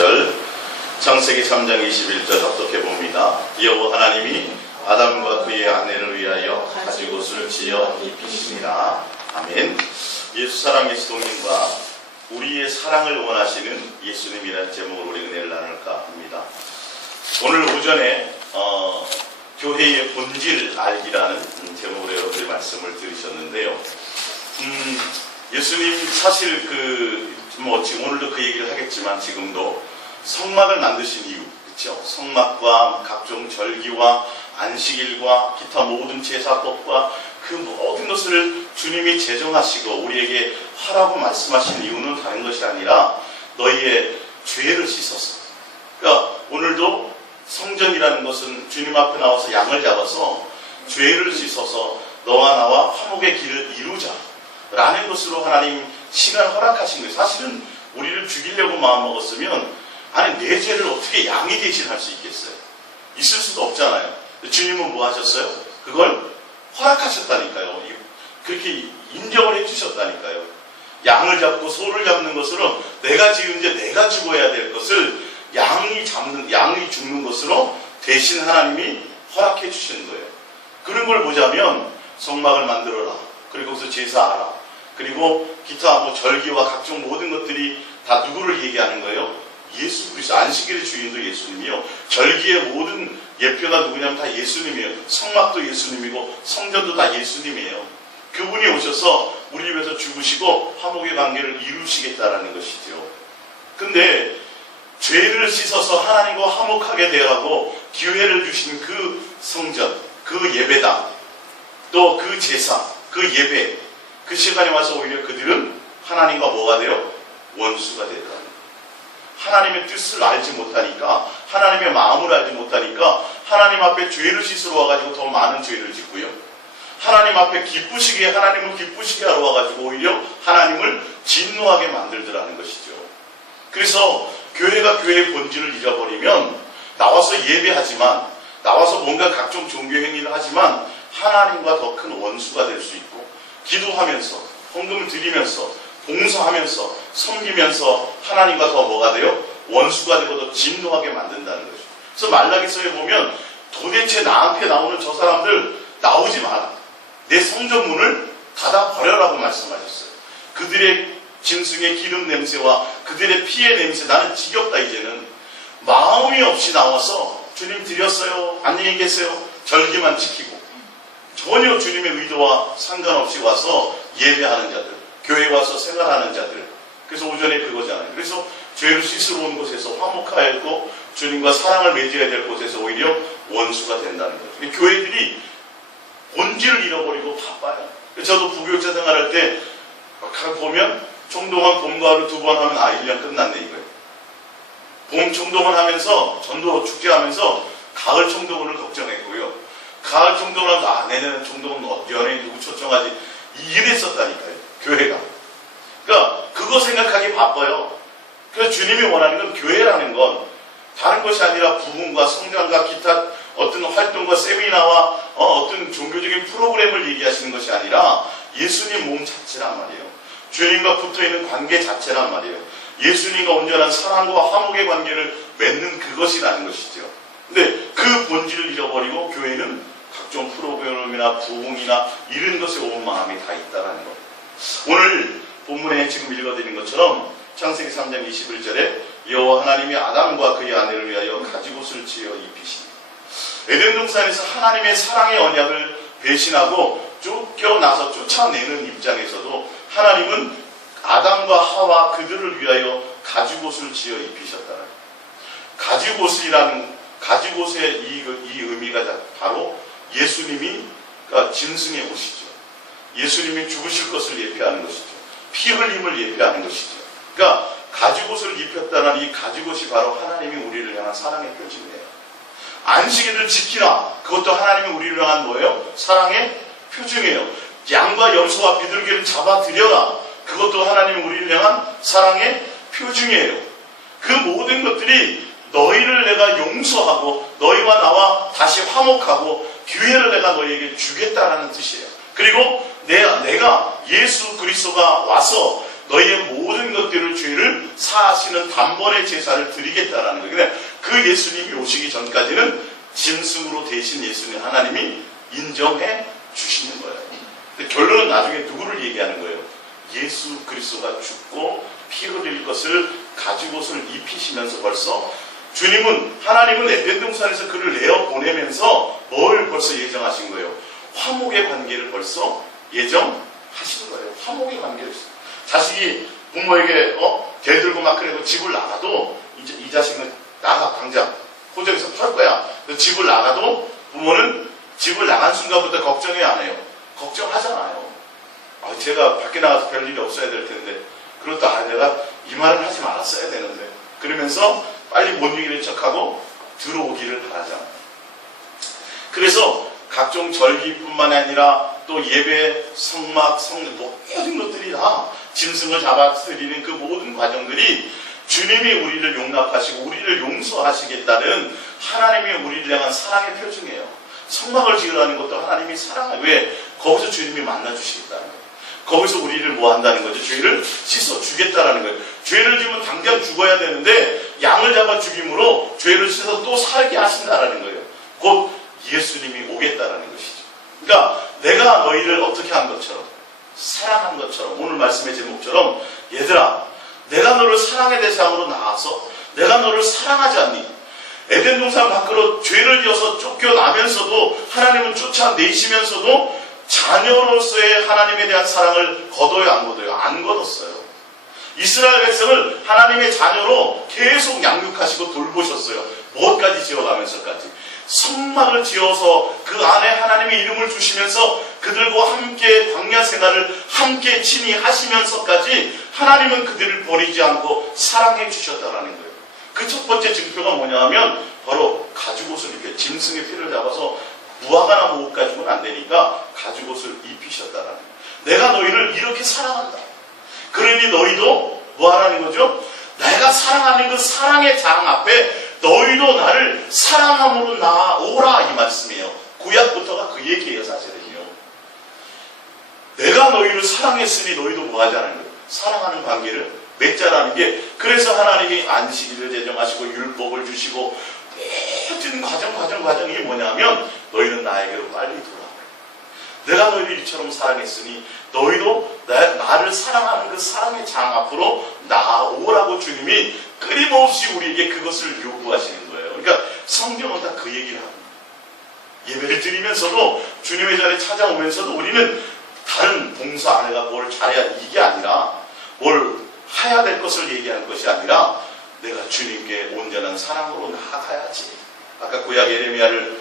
21절, 창세기 3장 21절 합독해 봅니다. 여호와 하나님이 아담과 그의 아내를 위하여 가죽옷을 지어 입히시니라. 아멘. 예수 사랑 예수동님과 우리의 사랑을 원하시는 예수님이라는 제목으로 우리 은혜를 나눌까 합니다. 오늘 오전에 교회의 본질 알기라는 제목으로 여러분들이 말씀을 들으셨는데요. 예수님 사실 지금 오늘도 그 얘기를 하겠지만 지금도 성막을 만드신 이유, 그렇죠? 성막과 각종 절기와 안식일과 기타 모든 제사법과 그 모든 것을 주님이 제정하시고 우리에게 하라고 말씀하신 이유는 다른 것이 아니라 너희의 죄를 씻어서. 그러니까 오늘도 성전이라는 것은 주님 앞에 나와서 양을 잡아서 죄를 씻어서 너와 나와 화목의 길을 이루자 라는 것으로 하나님 시간을 허락하신 거예요. 사실은 우리를 죽이려고 마음먹었으면 아니 내 죄를 어떻게 양이 대신할 수 있겠어요? 있을 수도 없잖아요. 주님은 뭐 하셨어요? 그걸 허락하셨다니까요. 그렇게 인정을 해주셨다니까요. 양을 잡고 소를 잡는 것으로 내가 지은 죄 내가 죽어야 될 것을 양이 죽는 것으로 대신 하나님이 허락해 주시는 거예요. 그런 걸 보자면 성막을 만들어라. 그리고 거기서 제사하라. 그리고 기타 절기와 각종 모든 것들이 다 누구를 얘기하는 거예요? 예수 그리스도. 안식일의 주인도 예수님이요. 절기의 모든 예표가 누구냐면 다 예수님이에요. 성막도 예수님이고 성전도 다 예수님이에요. 그분이 오셔서 우리 위해서 죽으시고 화목의 관계를 이루시겠다라는 것이죠. 근데 죄를 씻어서 하나님과 화목하게 되라고 기회를 주신 그 성전, 그 예배당, 또 그 제사, 그 예배, 그 시간에 와서 오히려 그들은 하나님과 뭐가 돼요? 원수가 됐다. 하나님의 뜻을 알지 못하니까, 하나님의 마음을 알지 못하니까 하나님 앞에 죄를 씻으러 와가지고 더 많은 죄를 짓고요. 하나님 앞에 하나님을 기쁘시게 하러 와가지고 오히려 하나님을 진노하게 만들더라는 것이죠. 그래서 교회가 교회의 본질을 잃어버리면 나와서 예배하지만, 나와서 뭔가 각종 종교 행위를 하지만 하나님과 더 큰 원수가 될 수 있고, 기도하면서 헌금을 드리면서 봉사하면서 섬기면서 하나님과 더 뭐가 돼요? 원수가 되고 더 진노하게 만든다는 거죠. 그래서 말라기서에 보면 도대체 나한테 나오는 저 사람들 나오지 마라. 내 성전문을 닫아버려라고 말씀하셨어요. 그들의 짐승의 기름 냄새와 그들의 피의 냄새, 나는 지겹다 이제는. 마음이 없이 나와서 주님 드렸어요, 안녕히 계세요, 절기만 지키고 전혀 주님의 의도와 상관없이 와서 예배하는 자들, 교회에 와서 생활하는 자들. 그래서 오전에 그거잖아요. 그래서 죄를 씻으러 온 곳에서 화목하였고 주님과 사랑을 맺어야 될 곳에서 오히려 원수가 된다는 거죠. 교회들이 본질을 잃어버리고 바빠요. 저도 부교육자 생활할 때 보면 총동원 봄과 가을 2번 하면 1년 끝났네 이거예요. 봄 총동원 하면서 전도 축제하면서 가을 총동원을 걱정했고요. 가을 총동원 하면서 내년 총동원 연예인 누구 초청하지 이랬었다니까요. 교회가. 그러니까 그거 생각하기 바빠요. 그래서 주님이 원하는 건 교회라는 건 다른 것이 아니라 부흥과 성장과 기타 어떤 활동과 세미나와 어떤 종교적인 프로그램을 얘기하시는 것이 아니라 예수님 몸 자체란 말이에요. 주님과 붙어있는 관계 자체란 말이에요. 예수님과 온전한 사랑과 화목의 관계를 맺는 그것이라는 것이죠. 근데 그 본질을 잃어버리고 교회는 각종 프로그램이나 부흥이나 이런 것에 온 마음이 다 있다는 거예요. 오늘 본문에 지금 읽어드린 것처럼 창세기 3장 21절에 여호와 하나님이 아담과 그의 아내를 위하여 가죽옷을 지어 입히시니, 에덴 동산에서 하나님의 사랑의 언약을 배신하고 쫓겨나서 쫓아내는 입장에서도 하나님은 아담과 하와 그들을 위하여 가죽옷을 지어 입히셨다는 가죽옷의 이 의미가 바로 예수님이 짐승의 옷이죠. 예수님이 죽으실 것을 예표하는 것이죠. 피 흘림을 예표하는 것이죠. 그러니까 가죽옷을 입혔다는 이 가죽옷이 바로 하나님이 우리를 향한 사랑의 표징이에요. 안식일을 지키라. 그것도 하나님이 우리를 향한 뭐예요? 사랑의 표징이에요. 양과 염소와 비둘기를 잡아들여라. 그것도 하나님이 우리를 향한 사랑의 표징이에요. 그 모든 것들이 너희를 내가 용서하고 너희와 나와 다시 화목하고 기회를 내가 너희에게 주겠다라는 뜻이에요. 그리고 내가 예수 그리스도가 와서 너희의 모든 것들을 죄를 사하시는 단번에 제사를 드리겠다라는 거예요. 그러니까 그 예수님이 오시기 전까지는 짐승으로 대신 예수님 하나님이 인정해 주시는 거예요. 근데 결론은 나중에 누구를 얘기하는 거예요? 예수 그리스도가 죽고 피 흘릴 것을 가지고서 입히시면서 벌써 주님은, 하나님은 에덴 동산에서 그를 내어 보내면서 뭘 벌써 예정하신 거예요? 화목의 관계를 벌써 예정하신 거예요. 화목의 관계를. 자식이 부모에게 개 들고 막 그래도 집을 나가도 이제 이 자식은 나가 당장 호적에서 팔 거야. 집을 나가도 부모는 집을 나간 순간부터 걱정해야 안 해요. 걱정하잖아요. 제가 밖에 나가서 별일이 없어야 될 텐데, 그렇다 내가 이 말을 하지 말았어야 되는데, 그러면서 빨리 못 이기는 척하고 들어오기를 바라잖아요. 그래서 각종 절기뿐만 아니라 또 예배, 성막, 모든 것들이 다 짐승을 잡아드리는 그 모든 과정들이 주님이 우리를 용납하시고 우리를 용서하시겠다는 하나님의 우리를 향한 사랑의 표징이에요. 성막을 지으라는 것도 하나님이 사랑해요. 왜? 거기서 주님이 만나주시겠다는 거예요. 거기서 우리를 뭐 한다는 거죠? 죄를 씻어주겠다라는 거예요. 죄를 지으면 당장 죽어야 되는데 양을 잡아 죽임으로 죄를 씻어 또 살게 하신다라는 거예요. 곧 예수님이 오겠다라는 것이죠. 그러니까 내가 너희를 어떻게 한 것처럼, 사랑한 것처럼, 오늘 말씀의 제목처럼, 얘들아 내가 너를 사랑의 대상으로 나와서 내가 너를 사랑하지 않니? 에덴 동산 밖으로 죄를 지어서 쫓겨나면서도 하나님은 쫓아내시면서도 자녀로서의 하나님에 대한 사랑을 거둬요, 안 거둬요? 안 거뒀어요. 이스라엘 백성을 하나님의 자녀로 계속 양육하시고 돌보셨어요. 무엇까지 지어가면서까지? 성막을 지어서 그 안에 하나님의 이름을 주시면서 그들과 함께 광야 생활을 함께 친히 하시면서까지 하나님은 그들을 버리지 않고 사랑해 주셨다는 거예요. 그 첫 번째 증표가 뭐냐 하면 바로 가죽옷을 입혀 짐승의 피를 잡아서 무화과나무 옷 가지고는 안 되니까 가죽옷을 입히셨다라는 거예요. 내가 너희를 이렇게 사랑한다. 그러니 너희도 뭐 하라는 거죠? 내가 사랑하는 그 사랑의 장 앞에 너희도 나를 사랑함으로 나오라, 이 말씀이에요. 구약부터가 그 얘기예요, 사실은요. 내가 너희를 사랑했으니 너희도 뭐 하자는 거예요? 사랑하는 관계를 맺자라는 게, 그래서 하나님이 안식일을 제정하시고 율법을 주시고 모든 과정이 뭐냐면 너희는 나에게로 빨리 돌아오라. 내가 너희를 이처럼 사랑했으니 너희도 나를 사랑하는 그 사랑의 장 앞으로 나오라고 주님이 끊임없이 우리에게 그것을 요구하시는 거예요. 그러니까 성경은 다 그 얘기를 합니다. 예배를 드리면서도 주님의 자리에 찾아오면서도 우리는 다른 봉사 안에가 뭘 잘해야 이게 아니라 뭘 해야 될 것을 얘기하는 것이 아니라 내가 주님께 온전한 사랑으로 나아가야지. 아까 구약 예레미야를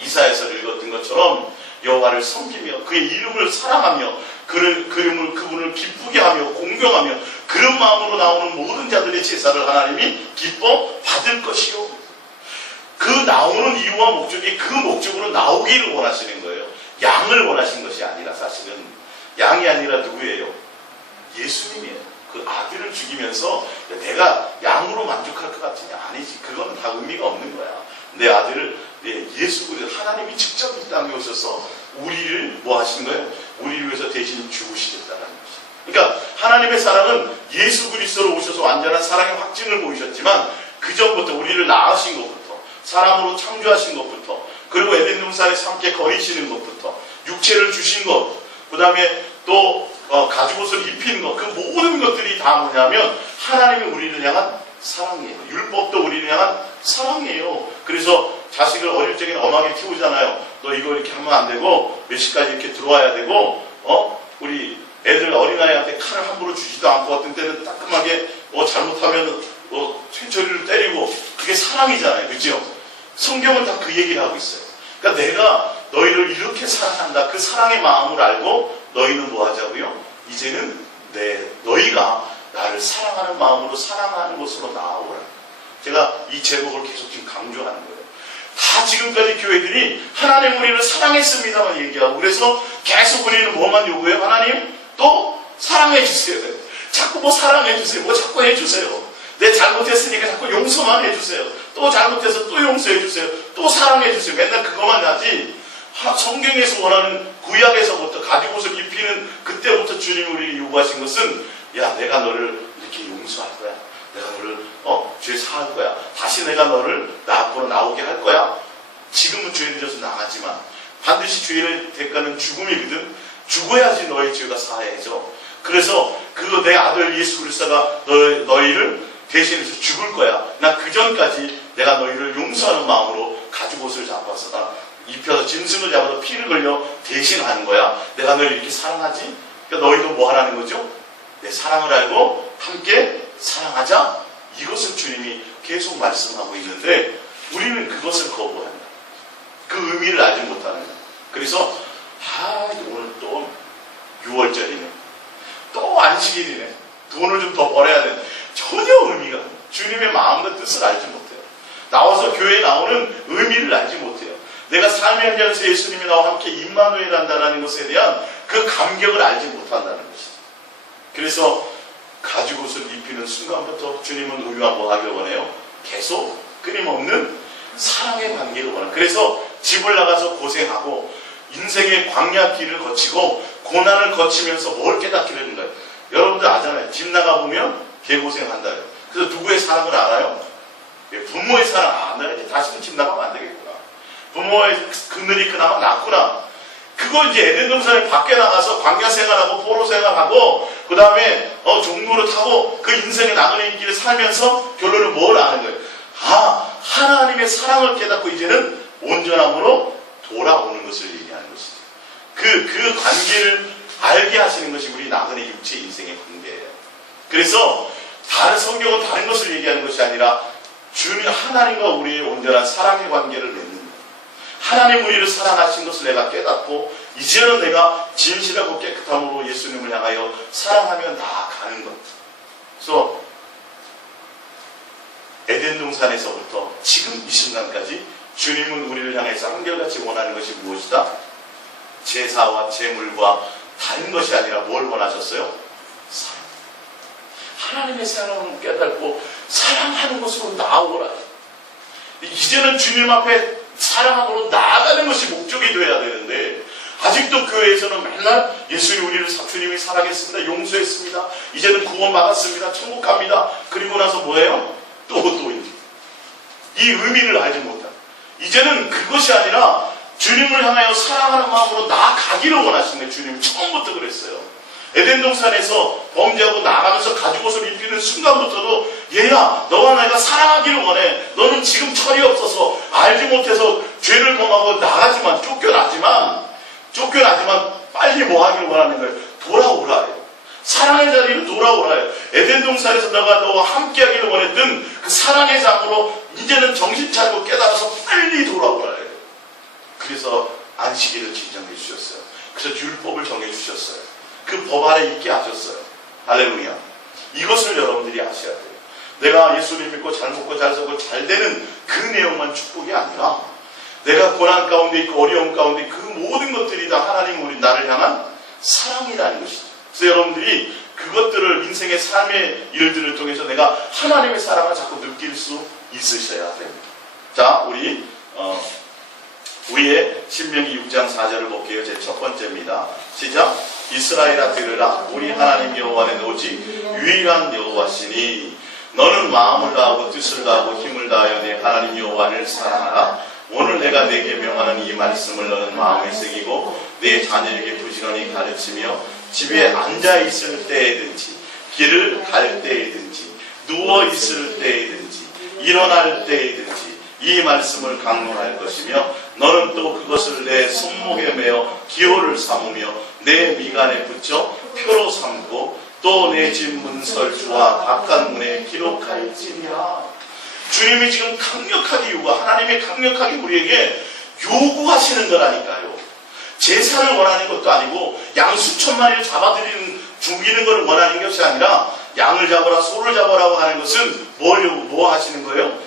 이사야서 읽었던 것처럼 여호와를 섬기며 그의 이름을 사랑하며 그분을 기쁘게 하며 공경하며 그런 마음으로 나오는 모든 자들의 제사를 하나님이 기뻐 받을 것이요. 그 나오는 이유와 목적이 그 목적으로 나오기를 원하시는 거예요. 양을 원하신 것이 아니라, 사실은 양이 아니라 누구예요? 예수님이에요. 그 아들을 죽이면서 내가 양으로 만족할 것 같으냐? 아니지. 그거는 다 의미가 없는 거야. 내 아들을, 예수 그리스도 하나님이 직접 이 땅에 오셔서 우리를 뭐 하신 거예요? 우리를 위해서 대신 죽으시겠다는 것이. 그러니까 하나님의 사랑은 예수 그리스도로 오셔서 완전한 사랑의 확증을 보이셨지만 그 전부터 우리를 낳으신 것부터, 사람으로 창조하신 것부터, 그리고 에덴 동산에서 함께 거리시는 것부터, 육체를 주신 것, 그 다음에 또 가죽옷을 입힌 것, 그 모든 것들이 다 뭐냐면 하나님이 우리를 향한 사랑이에요. 율법도 우리를 향한 사랑이에요. 그래서 자식을 어릴 적에는 엄하게 키우잖아요. 너 이거 이렇게 하면 안 되고 몇 시까지 이렇게 들어와야 되고, 우리 애들 어린아이한테 칼을 함부로 주지도 않고 어떤 때는 따끔하게 잘못하면 쇠처리를 때리고, 그게 사랑이잖아요. 그죠? 성경은 다 그 얘기를 하고 있어요. 그러니까 내가 너희를 이렇게 사랑한다. 그 사랑의 마음을 알고 너희는 뭐 하자고요? 이제는 너희가 나를 사랑하는 마음으로 사랑하는 곳으로 나아오라. 제가 이 제목을 계속 지금 강조하는 거예요. 다 지금까지 교회들이 하나님 우리를 사랑했습니다만 얘기하고, 그래서 계속 우리는 뭐만 요구해요? 하나님 또 사랑해 주세요. 자꾸 뭐 사랑해 주세요. 뭐 자꾸 해주세요. 내 잘못했으니까 자꾸 용서만 해주세요. 또 잘못해서 또 용서해 주세요. 또 사랑해 주세요. 맨날 그것만 하지. 성경에서 원하는, 구약에서부터 가죽옷을 입히는 그때부터 주님이 우리에게 요구하신 것은 야, 내가 너를 이렇게 용서할 거야. 내가 너를 죄 사할 거야. 다시 내가 너를 나 앞으로 나오게 할 거야. 지금은 죄를 져서 나가지만 반드시 죄의 대가는 죽음이거든. 죽어야지 너의 죄가 사해져. 그래서 내 아들 예수 그리스도가 너희를 대신해서 죽을 거야. 나 그 전까지 내가 너희를 용서하는 마음으로 가죽옷을 잡아서 입혀서 짐승을 잡아서 피를 흘려 대신하는 거야. 내가 너를 이렇게 사랑하지? 그러니까 너희도 뭐 하라는 거죠? 내 사랑을 알고 함께 사랑하자. 이것을 주님이 계속 말씀하고 있는데 우리는 그것을 거부한다. 그 의미를 알지 못하는 거야. 그래서 오늘 또 6월절이네. 또 안식일이네. 돈을 좀 더 벌어야 돼. 전혀 의미가 없어요. 주님의 마음과 뜻을 알지 못해요. 나와서 교회에 나오는 의미를 알지 못해요. 내가 삶의 현장에서 예수님이 나와 함께 임마누엘 한다는 것에 대한 그 감격을 알지 못한다는 것이죠. 그래서 가죽옷을 입히는 순간부터 주님은 우리와 뭐 하길 원해요? 계속 끊임없는 사랑의 관계를 원해요. 그래서 집을 나가서 고생하고 인생의 광야길을 거치고 고난을 거치면서 뭘 깨닫기를 거예요. 여러분들 아잖아요. 집 나가보면 개고생한다요. 그래서 누구의 사랑을 알아요? 부모의 사랑 알아야지. 다시는 집 나가면 안 되겠구나. 부모의 그늘이 그나마 낫구나. 그거 이제 에덴 동산에 밖에 나가서 광야 생활하고 포로 생활하고 그 다음에 종로를 타고 그 인생의 나그네 길을 살면서 결론은 뭘 아는 거예요? 하나님의 사랑을 깨닫고 이제는 온전함으로 돌아오는 것을 얘기하는 것이죠. 그 관계를 알게 하시는 것이 우리 나그네 육체 인생의 관계예요. 그래서 다른 성경은 다른 것을 얘기하는 것이 아니라 주님 하나님과 우리의 온전한 사랑의 관계를 맺는 거예요. 하나님 우리를 사랑하신 것을 내가 깨닫고 이제는 내가 진실하고 깨끗함으로 예수님을 향하여 사랑하며 나아가는 것. 그래서 에덴 동산에서부터 지금 이 순간까지 주님은 우리를 향해서 한결같이 원하는 것이 무엇이다? 제사와 제물과 다른 것이 아니라 뭘 원하셨어요? 사랑. 하나님의 사랑을 깨닫고 사랑하는 것으로 나아오라. 이제는 주님 앞에 사랑함으로 나아가는 것이 목적이 돼야 되는데 아직도 교회에서는 맨날 주님이 사랑했습니다. 용서했습니다. 이제는 구원 받았습니다. 천국 갑니다. 그리고 나서 뭐예요? 또 이 의미를 알지 못한다. 이제는 그것이 아니라 주님을 향하여 사랑하는 마음으로 나아가기를 원하시는 주님이 처음부터 그랬어요. 에덴 동산에서 범죄하고 나가면서 가죽옷을 입히는 순간부터도 얘야 너와 내가 사랑하기를 원해. 너는 지금 철이 없어서 알지 못해서 죄를 범하고 나가지만 쫓겨나지만 빨리 뭐 하기를 원하는 거예요? 돌아오라 해요. 사랑의 자리로 돌아오라 해요. 에덴 동산에서 너가 너와 함께 하기를 원했던 그 사랑의 장으로 이제는 정신 차리고 깨달아서 빨리 돌아오라 해요. 그래서 안식일을 지정해 주셨어요. 그래서 율법을 정해 주셨어요. 그 법 아래 있게 하셨어요. 할렐루야. 이것을 여러분들이 아셔야 돼요. 내가 예수를 믿고 잘 먹고 잘 살고 잘 되는 그 내용만 축복이 아니라 내가 고난 가운데 있고 어려움 가운데 그 모든 것들이 다 하나님 우리 나를 향한 사랑이라는 것이죠. 그래서 여러분들이 그것들을 인생의 삶의 일들을 통해서 내가 하나님의 사랑을 자꾸 느낄 수 있으셔야 됩니다. 자, 우리 위에 신명기 6장 4절을 볼게요. 제 첫 번째입니다. 시작. 이스라엘아 들으라. 우리 하나님 여호와는 오직 유일한 여호와시니 너는 마음을 다하고 뜻을 다하고 힘을 다하여 내 하나님 여호와를 사랑하라. 오늘 내가 내게 명하는 이 말씀을 너는 마음에 새기고 내 자녀에게 부지런히 가르치며 집에 앉아 있을 때에든지 길을 갈 때에든지 누워 있을 때에든지 일어날 때에든지 이 말씀을 강론할 것이며 너는 또 그것을 내 손목에 매어 기호를 삼으며 내 미간에 붙여 표로 삼고 또 내 집 문설주와 바깥 문에 기록할지니라. 주님이 지금 강력하게 하나님이 강력하게 우리에게 요구하시는 거라니까요. 제사를 원하는 것도 아니고 양 수천 마리를 죽이는 것을 원하는 것이 아니라 양을 잡아라 소를 잡아라고 하는 것은 뭐 하시는 거예요?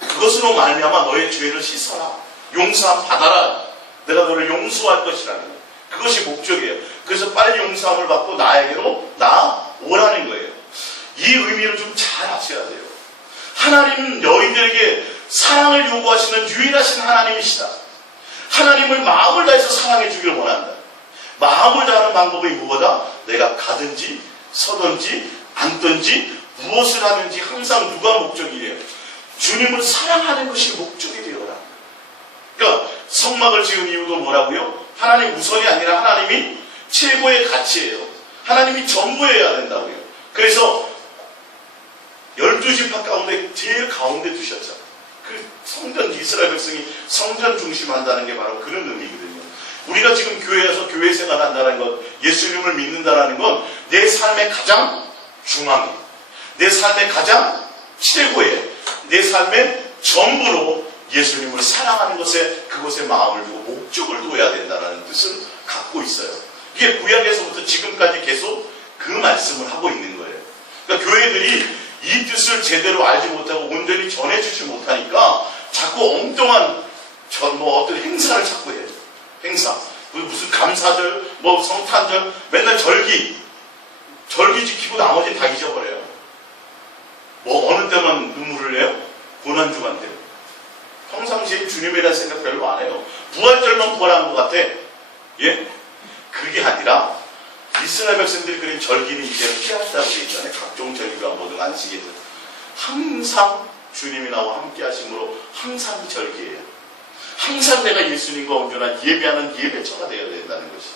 그것으로 말미암아 너의 죄를 씻어라. 용서함 받아라. 내가 너를 용서할 것이라는 거예요. 그것이 목적이에요. 그래서 빨리 용서함을 받고 나에게로 나오라는 거예요. 이 의미를 좀 잘 아셔야 돼요. 하나님은 너희들에게 사랑을 요구하시는 유일하신 하나님이시다. 하나님을 마음을 다해서 사랑해 주기를 원한다. 마음을 다하는 방법이 무엇이다? 내가 가든지 서든지 앉든지 무엇을 하는지 항상 누가 목적이래요? 주님을 사랑하는 것이 목적이 되어라. 그러니까 성막을 지은 이유도 뭐라고요? 하나님 우선이 아니라 하나님이 최고의 가치예요. 하나님이 전부여야 된다고요. 그래서 12지파 가운데 제일 가운데 두셨잖아요. 그 성전, 이스라엘 백성이 성전 중심한다는 게 바로 그런 의미거든요. 우리가 지금 교회에서 교회 생활한다는 것, 예수님을 믿는다는 건 내 삶의 가장 중앙에, 내 삶의 가장 최고에, 내 삶의 전부로 예수님을 사랑하는 것에, 그것에 마음을 두고 목적을 두어야 된다는 뜻을 갖고 있어요. 이게 구약에서부터 지금까지 계속 그 말씀을 하고 있는 거예요. 그러니까 교회들이 이 뜻을 제대로 알지 못하고 온전히 전해주지 못하니까 자꾸 엉뚱한 어떤 행사를 자꾸 해요. 행사. 무슨 감사절, 성탄절, 맨날 절기 지키고 나머지 다 잊어버려요. 어느 때만 눈물을 내요? 고난주간 때. 평상시에 주님에 대한 생각 별로 안 해요. 부활절만 부활하는 것 같아. 예? 그게 아니라 이스라엘 백성들이 그린 절기는 이제는 피한다고 되어 있잖아요. 각종 절기가 모든 안식일들. 항상 주님이 나와 함께 하심으로 항상 이 절기예요. 항상 내가 예수님과 온전한 예배하는 예배처가 되어야 된다는 것이죠.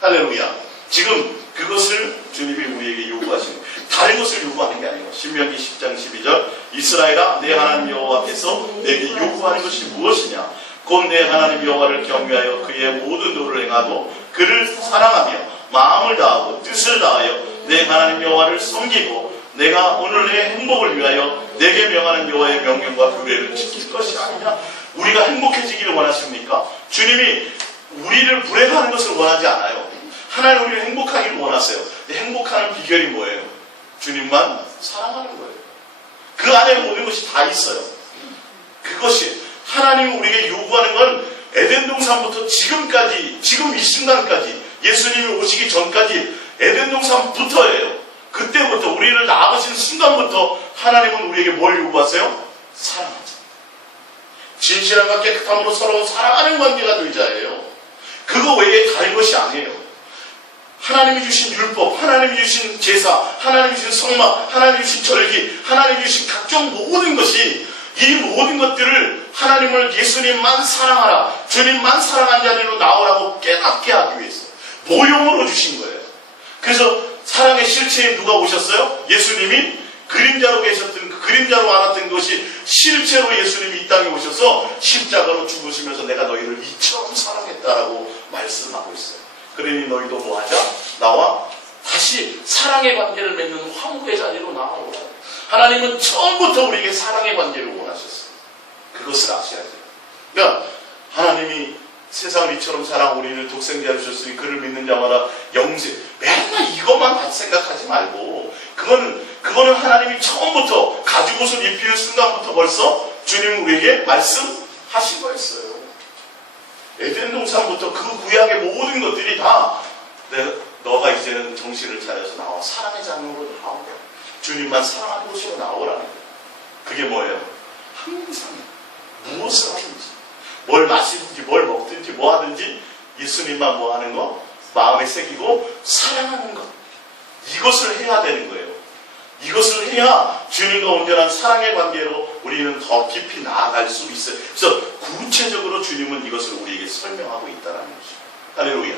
할렐루야. 지금 그것을 주님이 우리에게 요구하시는, 다른 것을 요구하는 게 아니고, 신명기 10장 12절, 이스라엘아 내 하나님 여호와께서 내게 요구하는 것이 무엇이냐? 곧 내 하나님 여호와를 경외하여 그의 모든 도를 행하고 그를 사랑하며 마음을 다하고 뜻을 다하여 내 하나님 여호와를 섬기고 내가 오늘 내 행복을 위하여 내게 명하는 여호와의 명령과 규례를 지킬 것이 아니냐? 우리가 행복해지기를 원하십니까? 주님이 우리를 불행하는 것을 원하지 않아요. 하나님 우리를 행복하기를 원하세요. 행복하는 비결이 뭐예요? 주님만 사랑하는 거예요. 그 안에 모든 것이 다 있어요. 그것이 하나님이 우리에게 요구하는 건 에덴 동산부터 지금까지, 지금 이 순간까지, 예수님이 오시기 전까지 에덴 동산부터예요. 그때부터 우리를 낳으신 순간부터 하나님은 우리에게 뭘 요구하세요? 사랑하자. 진실함과 깨끗함으로 서로 사랑하는 관계가 되자예요. 그거 외에 다른 것이 아니에요. 하나님이 주신 율법, 하나님이 주신 제사, 하나님이 주신 성막, 하나님이 주신 절기, 하나님이 주신 각종 모든 것이, 이 모든 것들을 하나님을, 예수님만 사랑하라, 주님만 사랑한 자리로 나오라고 깨닫게 하기 위해서 모형으로 주신 거예요. 그래서 사랑의 실체에 누가 오셨어요? 예수님이 그림자로 계셨던, 그 그림자로 알았던 것이 실체로 예수님이 이 땅에 오셔서 십자가로 죽으시면서 내가 너희를 이처럼 사랑했다라고 말씀하고 있어요. 그러니 너희도 뭐하자? 나와 다시 사랑의 관계를 맺는 화목의 자리로 나아오라. 하나님은 처음부터 우리에게 사랑의 관계를 원하셨어요. 그것을 아셔야 돼요. 그러니까 하나님이 세상을 이처럼 사랑, 우리를 독생자 주셨으니 그를 믿는 자마다 영생, 맨날 이것만 생각하지 말고, 그거는 하나님이 처음부터 가죽옷을 입히는 순간부터 벌써 주님은 우리에게 말씀하신 거였어요. 에덴 동산부터 그 구약의 모든 것들이 다 너가 이제는 정신을 차려서 나와 사랑의 장으로 나오라. 주님만 사랑하는 곳으로 나오라는 거예요. 그게 뭐예요? 항상 무엇을 하든지, 뭘 마시든지, 뭘 먹든지, 뭐 하든지 예수님만 뭐 하는 거? 마음에 새기고 사랑하는 것. 이것을 해야 되는 거예요. 이것을 해야 주님과 온전한 사랑의 관계로 우리는 더 깊이 나아갈 수 있어요. 그래서 구체적으로 주님은 이것을 우리에게 설명하고 있다는 것이죠. 할렐루야.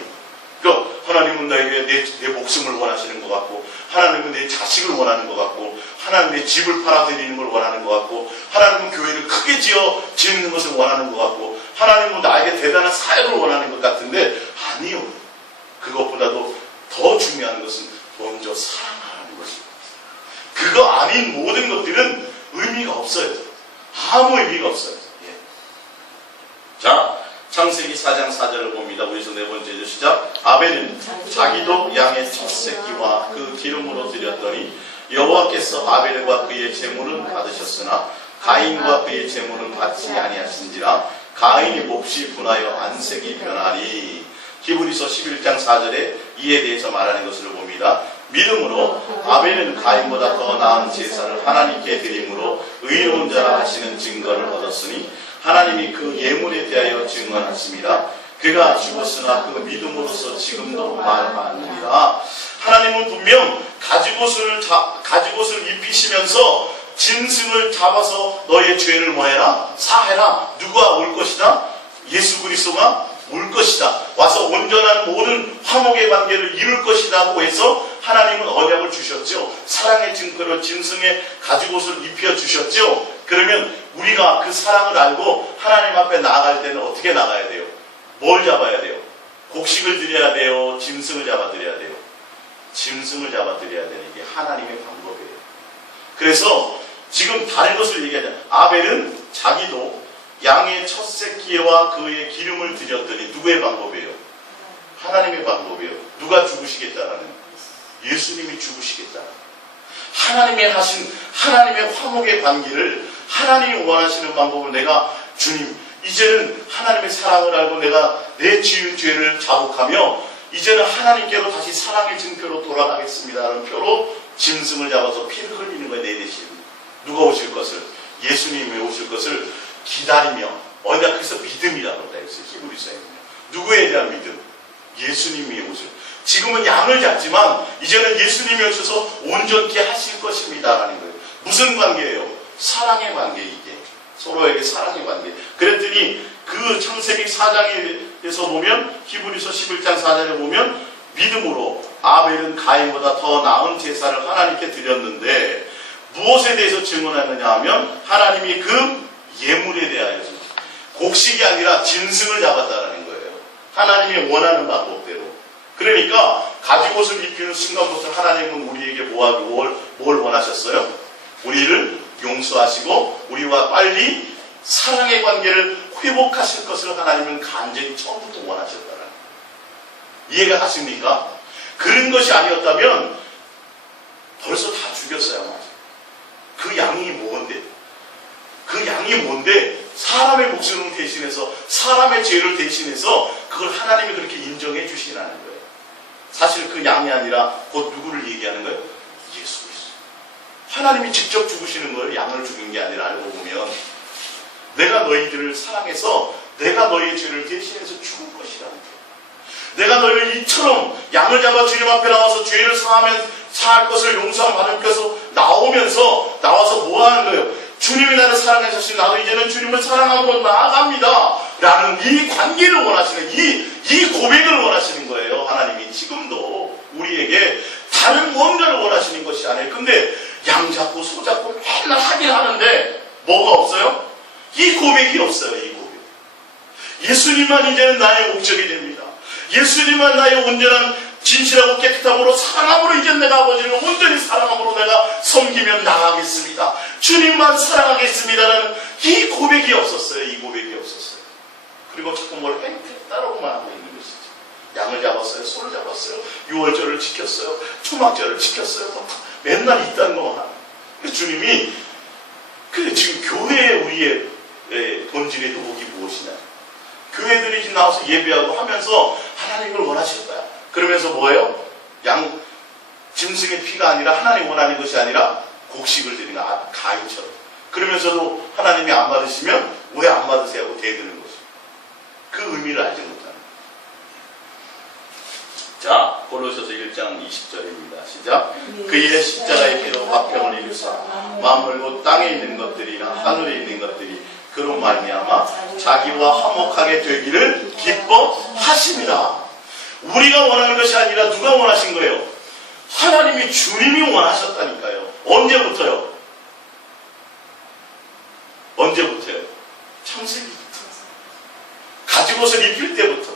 그러니까 하나님은 나에게 내 목숨을 원하시는 것 같고, 하나님은 내 자식을 원하는 것 같고, 하나님은 내 집을 팔아드리는 걸 원하는 것 같고, 하나님은 교회를 크게 짓는 것을 원하는 것 같고, 하나님은 나에게 대단한 사역을 원하는 것 같은데, 아니요. 그것보다도 더 중요한 것은 먼저 사랑하는 것입니다. 그거 아닌 모든 것들은 의미가 없어요. 아무 의미가 없어요. 예. 자, 창세기 4장 4절을 봅니다. 우리서 네 번째죠. 시작. 아벨은 자기도 양의 첫 새끼와 그 기름으로 드렸더니 여호와께서 아벨과 그의 제물은 받으셨으나 가인과 그의 제물은 받지 아니하신지라. 가인이 몹시 분하여 안색이 변하리. 히브리서 11장 4절에 이에 대해서 말하는 것을 봅니다. 믿음으로 아벨은 가인보다 더 나은 제사를 하나님께 드림으로 의로운 자라 하시는 증거를 얻었으니 하나님이 그 예물에 대하여 증언하심이라. 그가 죽었으나 그 믿음으로써 지금도 말하느니라. 하나님은 분명 가죽옷을 입히시면서 짐승을 잡아서 너의 죄를 뭐해라? 사해라. 누가 올 것이다? 예수 그리스도가 올 것이다. 와서 온전한 모든 화목의 관계를 이룰 것이라고 해서 하나님은 언약을 주셨죠. 사랑의 증거로 짐승의 가죽옷을 입혀 주셨죠. 그러면 우리가 그 사랑을 알고 하나님 앞에 나아갈 때는 어떻게 나가야 돼요? 뭘 잡아야 돼요? 곡식을 드려야 돼요? 짐승을 잡아드려야 돼요? 짐승을 잡아드려야 되는 게 하나님의 방법이에요. 그래서 지금 다른 것을 얘기하자. 아벨은 자기도 양의 첫 새끼와 그의 기름을 드렸더니 누구의 방법이에요? 하나님의 방법이에요. 누가 죽으시겠다라는? 예수님이 죽으시겠다. 하나님이 하신 하나님의 화목의 관계를 하나님이 원하시는 방법을 내가 주님 이제는 하나님의 사랑을 알고 내가 내 지은 죄를 자복하며 이제는 하나님께로 다시 사랑의 증표로 돌아가겠습니다라는 표로 짐승을 잡아서 피를 흘리는 거예요. 내 대신 누가 오실 것을 예수님이 오실 것을 기다리며 언약 그래서 믿음이라고 그랬다 했어요. 히브리서에 누구에 대한 믿음? 예수님이 오실. 지금은 양을 잡지만 이제는 예수님이 오셔서 온전케 하실 것입니다라는 거예요. 무슨 관계예요? 사랑의 관계. 이게 서로에게 사랑의 관계. 그랬더니 그 창세기 4장에서 보면 히브리서 11장 4절에 보면 믿음으로 아벨은 가인보다 더 나은 제사를 하나님께 드렸는데 무엇에 대해서 증언하느냐 하면 하나님이 그 예물에 대하여 곡식이 아니라 짐승을 잡았다는 거예요. 하나님이 원하는 방법대로. 그러니까 가죽옷을 입히는 순간부터 하나님은 우리에게 뭘 원하셨어요? 우리를 용서하시고 우리와 빨리 사랑의 관계를 회복하실 것을 하나님은 간절히 처음부터 원하셨다는 거예요. 이해가 가십니까? 그런 것이 아니었다면 벌써 다 죽였어야 말이죠. 그 양이 뭔데? 그 양이 뭔데? 사람의 목숨을 대신해서 사람의 죄를 대신해서 그걸 하나님이 그렇게 인정해 주시라는 거예요. 사실 그 양이 아니라 곧 누구를 얘기하는 거예요? 예수 그리스도. 하나님이 직접 죽으시는 거예요. 양을 죽인 게 아니라 알고 보면 내가 너희들을 사랑해서 내가 너희의 죄를 대신해서 죽을 것이라는 거예요. 내가 너희를 이처럼 양을 잡아 주님 앞에 나와서 죄를 사할 것을 용서함 받으면서 나와서 뭐 하는 거예요? 주님이 나를 사랑하셨으니 나도 이제는 주님을 사랑함으로 나아갑니다 라는 이 관계를 원하시는 이 고백을 원하시는 거예요. 하나님이 지금도 우리에게 다른 뭔가를 원하시는 것이 아니에요. 근데 양 잡고 소 잡고 맨날 하긴 하는데 뭐가 없어요? 이 고백이 없어요. 이 고백. 예수님만 이제는 나의 목적이 됩니다. 예수님만 나의 온전한 진실하고 깨끗함으로 사랑함으로 이제 내가 아버지를 온전히 사랑함으로 내가 섬기며 나가겠습니다. 주님만 사랑하겠습니다라는 이 고백이 없었어요. 이 고백이 없었어요. 그리고 자꾸 뭘 따로만 하고 있는 것이죠. 양을 잡았어요. 소를 잡았어요. 유월절을 지켰어요. 초막절을 지켰어요. 맨날 있다는 것만. 주님이 지금 교회에 우리의 본질의 도복이 무엇이냐. 교회들이 지금 나와서 예배하고 하면서 하나님을 원하실 거야. 그러면서 뭐예요? 짐승의 피가 아니라 하나님 원하는 것이 아니라 곡식을 드리는 가인처럼. 그러면서도 하나님이 안 받으시면 왜 안 받으세요? 하고 대드는 거죠. 그 의미를 알지 못하는 거예요. 자, 골로새서 1장 20절입니다. 시작. 그의 십자가의 피로 화평을 이루사 만물고 땅에 있는 것들이나 하늘에 있는 것들이 그로 말미암아 자기와 화목하게 되기를 기뻐하심이라. 우리가 원하는 것이 아니라 누가 원하신 거예요? 하나님이 주님이 원하셨다니까요. 언제부터요? 언제부터요? 창세기부터. 가죽옷을 입힐 때부터.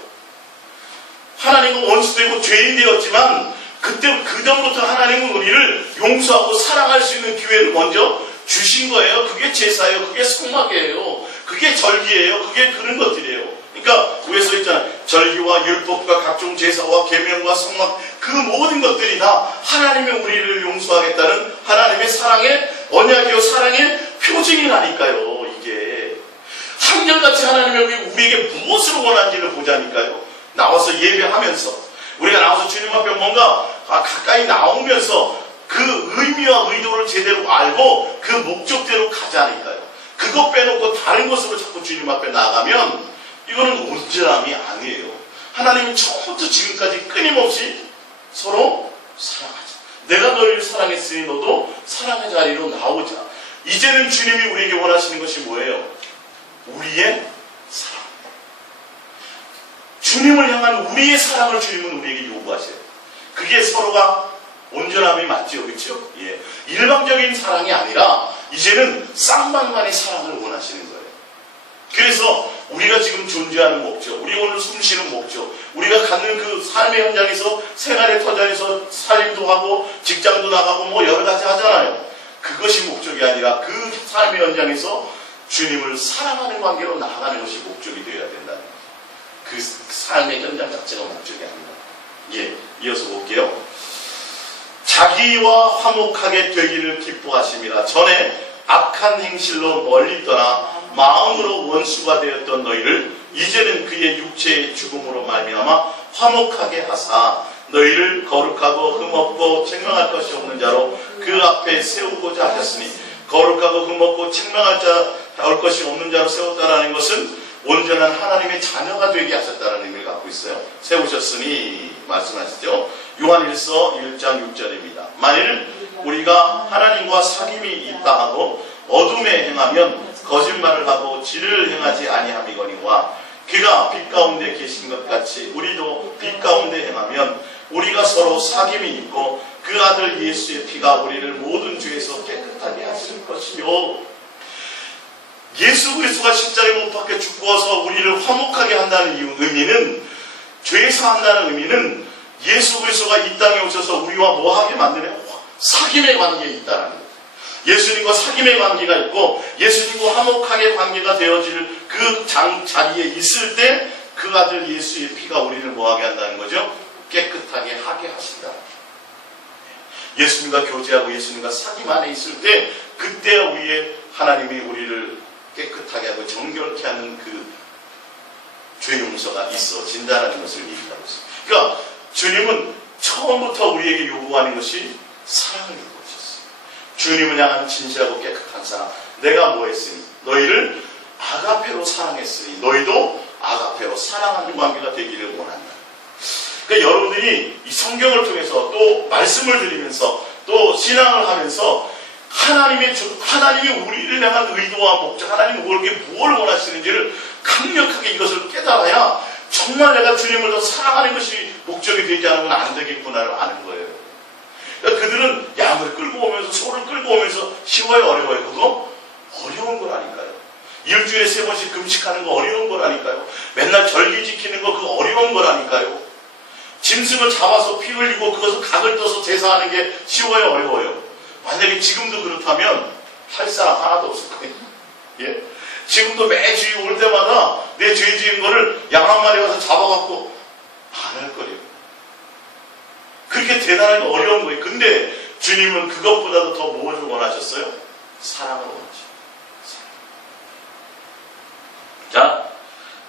하나님은 원수되고 죄인 되었지만 그전부터 하나님은 우리를 용서하고 사랑할 수 있는 기회를 먼저 주신 거예요. 그게 제사예요. 그게 성막이에요. 그게 절기예요. 그게 그런 것들이에요. 그러니까 위에서 있잖아요. 절기와 율법과 각종 제사와 계명과 성막 그 모든 것들이 다 하나님이 우리를 용서하겠다는 하나님의 사랑의 언약이요 사랑의 표징이라니까요. 이게 한결같이 하나님이 우리에게 무엇을 원하는지를 보자니까요. 나와서 예배하면서 우리가 나와서 주님 앞에 뭔가 가까이 나오면서 그 의미와 의도를 제대로 알고 그 목적대로 가자니까요. 그거 빼놓고 다른 것으로 자꾸 주님 앞에 나가면 이거는 온전함이 아니에요. 하나님이 처음부터 지금까지 끊임없이 서로 사랑하자. 내가 너희를 사랑했으니 너도 사랑의 자리로 나오자. 이제는 주님이 우리에게 원하시는 것이 뭐예요? 우리의 사랑. 주님을 향한 우리의 사랑을 주님은 우리에게 요구하세요. 그게 서로가 온전함이 맞죠, 그렇죠? 예. 일방적인 사랑이 아니라 이제는 쌍방간의 사랑을 원하시는 거예요. 그래서 우리가 지금 존재하는 목적, 우리 오늘 숨쉬는 목적, 우리가 갖는 그 삶의 현장에서 생활의 터전에서 살림도 하고 직장도 나가고 뭐 여러 가지 하잖아요. 그것이 목적이 아니라 그 삶의 현장에서 주님을 사랑하는 관계로 나아가는 것이 목적이 되어야 된다는 거예요. 그 삶의 현장 자체가 목적이 아니라. 예, 이어서 볼게요. 자기와 화목하게 되기를 기뻐하심이라. 전에 악한 행실로 멀리 떠나 마음으로 원수가 되었던 너희를 이제는 그의 육체의 죽음으로 말미암아 화목하게 하사 너희를 거룩하고 흠없고 책망할 것이 없는 자로 그 앞에 세우고자 하셨으니, 거룩하고 흠없고 책망할 것이 없는 자로 세웠다라는 것은 온전한 하나님의 자녀가 되게 하셨다는 의미를 갖고 있어요. 세우셨으니 말씀하시죠. 요한일서 1장 6절입니다. 만일 우리가 하나님과 사귐이 있다 하고 어둠에 행하면 거짓말을 하고 진리를 행하지 아니함이거니와, 그가 빛 가운데 계신 것 같이 우리도 빛 가운데 행하면 우리가 서로 사귐이 있고 그 아들 예수의 피가 우리를 모든 죄에서 깨끗하게 하실 것이요. 예수 그리스도가 십자가에 못 박혀 죽어서 우리를 화목하게 한다는 의미는, 죄 사한다는 의미는 예수 그리스도가 이 땅에 오셔서 우리와 뭐하게 만드는 사귐의 관계에 있다는 거예요. 예수님과 사귐의 관계가 있고 예수님과 화목하게 관계가 되어질 그 자리에 있을 때 그 아들 예수의 피가 우리를 뭐하게 한다는 거죠? 깨끗하게 하게 하신다. 예수님과 교제하고 예수님과 사귐 안에 있을 때 그때 우리의 하나님이 우리를 깨끗하게 하고 정결케 하는 그 죄 용서가 있어진다는 것을 얘기하고 있습니다. 그러니까 주님은 처음부터 우리에게 요구하는 것이 사랑을 요구하셨어요. 주님을 향한 진실하고 깨끗한 사랑. 내가 뭐 했으니? 너희를 아가페로 사랑했으니 너희도 아가페로 사랑하는 관계가 되기를 원한다. 그러니까 여러분들이 이 성경을 통해서 또 말씀을 드리면서 또 신앙을 하면서 하나님이 우리를 향한 의도와 목적, 하나님이 우리에게 뭘 원하시는지를 강력하게 이것을 깨달아야 정말 내가 주님을 더 사랑하는 것이 목적이 되지 않으면 안 되겠구나를 아는 거예요. 그러니까 그들은 양을 끌고 오면서 소를 끌고 오면서 쉬워요, 어려워요? 그거 어려운 거라니까요. 일주일에 3번씩 금식하는 거 어려운 거라니까요. 맨날 절기 지키는 거 그거 어려운 거라니까요. 짐승을 잡아서 피 흘리고 그것을 각을 떠서 제사하는 게 쉬워요, 어려워요? 만약에 지금도 그렇다면 할 사람 하나도 없을 거예요. 예? 지금도 매주 올 때마다 내 죄 지은 거를 양 한 마리 가서 잡아갖고 안 할 거예요. 그렇게 대단하게 어려운 거예요. 근데 주님은 그것보다도 더 무엇을 원하셨어요? 사랑을 원하셨어요. 자,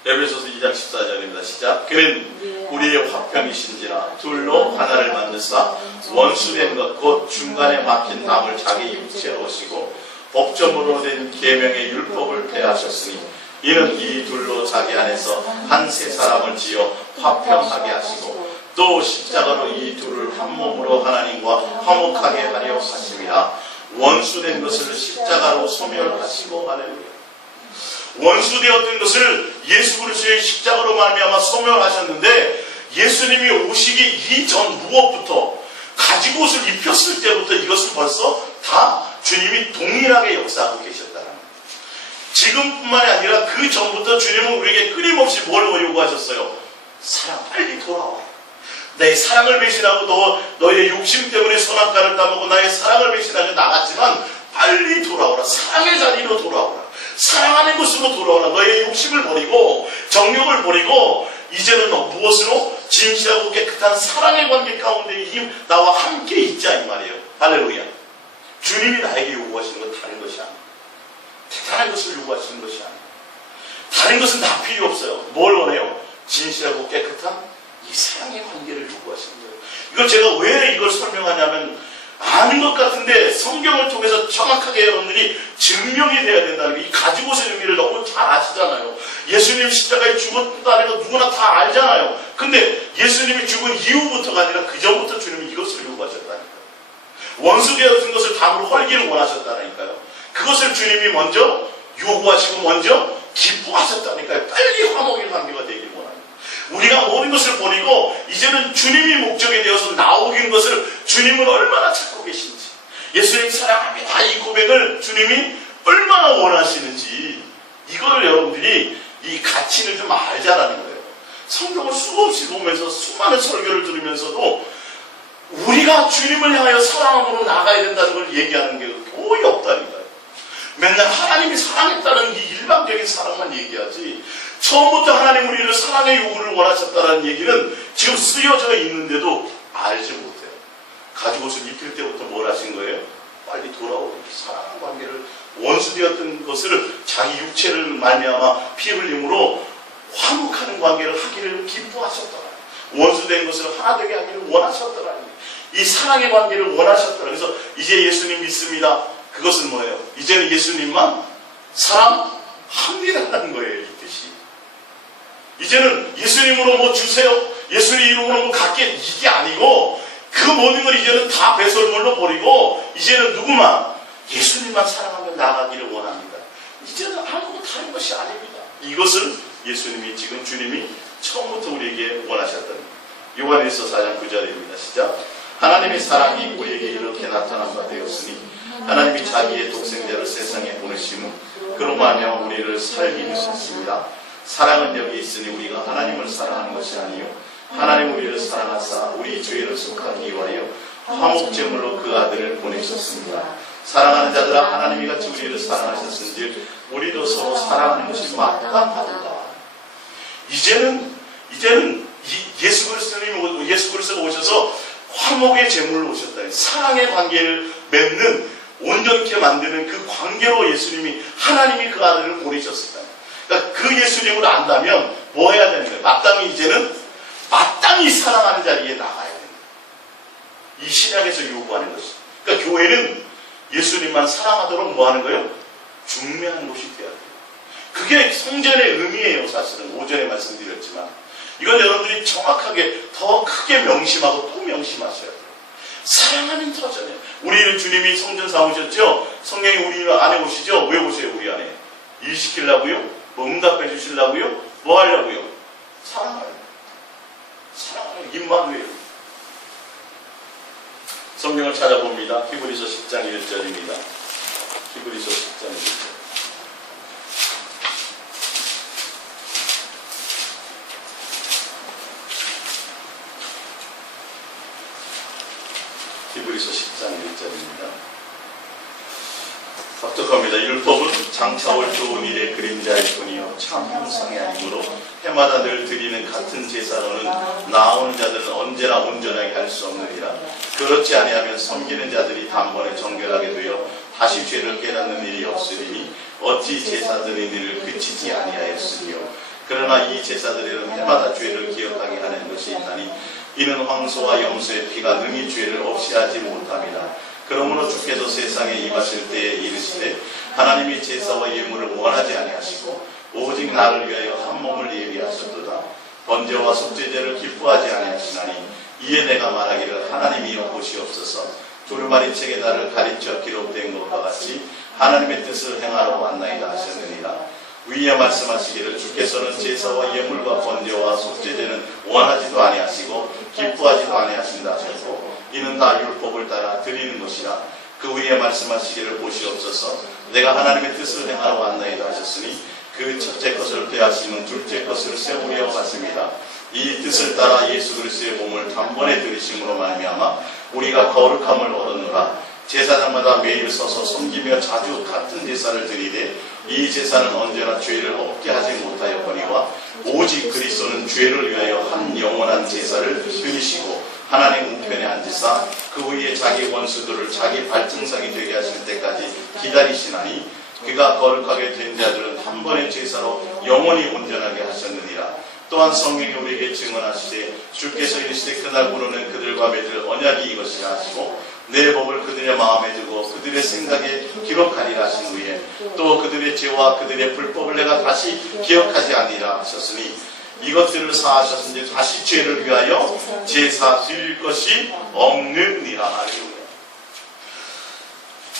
에베소서 2장 14절입니다. 시작. 그는 우리의 화평이신지라 둘로 하나를 만드사 원수된 것 곧 중간에 막힌 담을 자기 육체로 오시고 법정으로 된 계명의 율법을 폐하셨으니 이는 이 둘로 자기 안에서 한 세 사람을 지어 화평하게 하시고 또 십자가로 이 둘을 한 몸으로 하나님과 화목하게 하려 하심이라. 원수된 것을 십자가로 소멸하시고 말해요. 원수되었던 것을 예수 그리스도의 십자가로 말미암아 소멸하셨는데, 예수님이 오시기 이전 무엇부터 가지고 옷을 입혔을 때부터 이것을 벌써 다 주님이 동일하게 역사하고 계셨다는 거예요. 지금뿐만이 아니라 그 전부터 주님은 우리에게 끊임없이 뭘 요구하셨어요? 사랑, 빨리 돌아와. 내 사랑을 배신하고 너의 욕심 때문에 선악과를 따먹고 나의 사랑을 배신하며 나갔지만 빨리 돌아오라. 사랑의 자리로 돌아오라. 사랑하는 것으로 돌아오라. 너의 욕심을 버리고 정욕을 버리고 이제는 무엇으로? 진실하고 깨끗한 사랑의 관계 가운데 나와 함께 있자 이 말이에요. 할렐루야. 주님이 나에게 요구하시는 건 다른 것이 아니에요. 대단한 것을 요구하시는 것이 아니에요. 다른 것은 다 필요 없어요. 뭘 원해요? 진실하고 깨끗한 이 사랑의 관계를 요구하시는 거예요. 이걸 제가 왜 이걸 설명하냐면 아는 것 같은데 성경을 통해서 정확하게 여러분들이 증명이 돼야 된다는 게, 이 가지고 오신 의미를 너무 잘 아시잖아요. 예수님 십자가에 죽었다는 거 누구나 다 알잖아요. 근데 예수님이 죽은 이후부터가 아니라 그 전부터 주님이 이것을 요구하셨다니까요. 원수 되었던 것을 다음으로 헐기를 원하셨다니까요. 그것을 주님이 먼저 요구하시고 먼저 기뻐하셨다니까요. 빨리 화목의 관계가 되길 원합니다. 우리가 모든 것을 버리고 이제는 주님이 목적이 되어서 나오긴 것을 주님은 얼마나 찾고 계신지, 예수님 사랑합니다 이 고백을 주님이 얼마나 원하시는지, 이거를 여러분들이 이 가치를 좀 알자라는 거예요. 성경을 수없이 보면서 수많은 설교를 들으면서도 우리가 주님을 향하여 사랑함으로 나가야 된다는 걸 얘기하는 게 거의 없다니까요. 맨날 하나님이 사랑했다는 이 일방적인 사랑만 얘기하지, 처음부터 하나님 우리를 사랑의 요구를 원하셨다는 얘기는 지금 쓰여져 있는데도 알지 못해요. 가죽 옷을 입힐 때부터 뭘 하신 거예요? 빨리 돌아오고 사랑의 관계를, 원수되었던 것을 자기 육체를 말미암아 피 흘림으로 화목하는 관계를 하기를 기뻐하셨더라. 원수된 것을 하나 되게 하기를 원하셨더라. 이 사랑의 관계를 원하셨더라. 그래서 이제 예수님 믿습니다. 그것은 뭐예요? 이제는 예수님만 사랑합니다라는 거예요. 이 뜻이. 이제는 예수님으로 뭐 주세요, 예수님 이름으로 뭐 갖게, 이게 아니고 그 모든 걸 이제는 다 배설물로 버리고 이제는 누구만 예수님만 사랑하며 나가기를 원합니다. 이제는 아무것도 다른 것이 아닙니다. 이것을 예수님이 지금 주님이 처음부터 우리에게 원하셨던 요한일서 4장 9절입니다. 시작. 하나님의 사랑이 우리에게 이렇게 나타난 바 되었으니 하나님이 자기의 독생자를 세상에 보내심은 그로 말미암아 우리를 살게 하셨습니다. 사랑은 여기 있으니 우리가 하나님을 사랑하는 것이 아니요 하나님 우리를 사랑하사 우리 죄를 속하기 위하여 화목제물로 그 아들을 보내셨습니다. 사랑하는 자들아, 하나님이 같이 우리를 사랑하셨은즉 우리도 서로 사랑하는 것이 마땅하도다. 이제는 예수 그리스도가 오셔서 화목의 제물로 오셨다. 사랑의 관계를 맺는, 온전케 만드는 그 관계로 예수님이, 하나님이 그 아들을 보내셨습니다. 그러니까 그 예수님을 안다면 뭐 해야 되는 거예요? 마땅히 이제는 마땅히 사랑하는 자리에 나가야 됩니다. 이 신약에서 요구하는 것이. 그러니까 교회는 예수님만 사랑하도록 뭐 하는 거예요? 중매하는 곳이 되어야 돼요. 그게 성전의 의미예요. 사실은 오전에 말씀드렸지만 이건 여러분들이 정확하게 더 크게 명심하고 또 명심하셔야 돼요. 사랑하는 터전에 우리는 주님이 성전 삼으셨죠? 성령이 우리 안에 오시죠? 왜 오세요? 우리 안에 일 시키려고요? 뭐 응답해 주시려고요? 뭐 하려고요? 사랑하려고. 사랑하는 임마누엘. 성경을 찾아봅니다. 히브리서 10장 1절입니다. 히브리서 10장 1절. 히브리서 10장 1절입니다. 독특합니다. 율법은 장차올 좋은 일의 그림자일 뿐이요 참 형상이 아니므로 해마다 늘 드리는 같은 제사로는 나오는 자들은 언제나 온전하게 할 수 없느니라. 그렇지 아니하면 섬기는 자들이 단번에 정결하게 되어 다시 죄를 깨닫는 일이 없으리니 어찌 제사드린 일을 그치지 아니하였으리요. 그러나 이 제사들에는 해마다 죄를 기억하게 하는 것이 있나니 이는 황소와 염소의 피가 능히 죄를 없이 하지 못합니다. 그러므로 주께서 세상에 임하실 때에 이르시되 하나님이 제사와 예물을 원하지 아니하시고 오직 나를 위하여 한 몸을 예비하셨도다. 번제와 속죄제를 기뻐하지 아니하시나니 이에 내가 말하기를 하나님이여 보시옵소서. 두루마리 책에 나를 가르쳐 기록된 것과 같이 하나님의 뜻을 행하러 왔나이다 하셨느니라. 위에 말씀하시기를 주께서는 제사와 예물과 번제와 속죄제는 원하지도 아니하시고 기뻐하지도 아니하신다 하셨고 이는 다 율법을 따라 드리는 것이라. 그 위에 말씀하시기를 보시옵소서. 내가 하나님의 뜻을 행하러 왔나이다 하셨으니 그 첫째 것을 빼앗으면 둘째 것을 세우려 왔습니다. 이 뜻을 따라 예수 그리스도의 몸을 단번에 들이심으로 말미암아 우리가 거룩함을 얻었노라. 제사장마다 매일 서서 섬기며 자주 같은 제사를 드리되 이 제사는 언제나 죄를 없게 하지 못하였거니와 오직 그리스도는 죄를 위하여 한 영원한 제사를 드리시고 하나님 우편에 앉으사 그 위에 자기 원수들을 자기 발등상이 되게 하실 때까지 기다리시나니 그가 거룩하게 된 자들은 한 번의 제사로 영원히 온전하게 하셨느니라. 또한 성경이 우리에게 증언하시되 주께서 이르시되 그날 부르는 그들과 맺을 언약이 이것이라 하시고 내 법을 그들의 마음에 두고 그들의 생각에 기록하리라 하신 후에 또 그들의 죄와 그들의 불법을 내가 다시 기억하지 아니라 하셨으니 이것들을 사하셨으니 다시 죄를 위하여 제사 드릴 것이 없느니라. 할렐루야.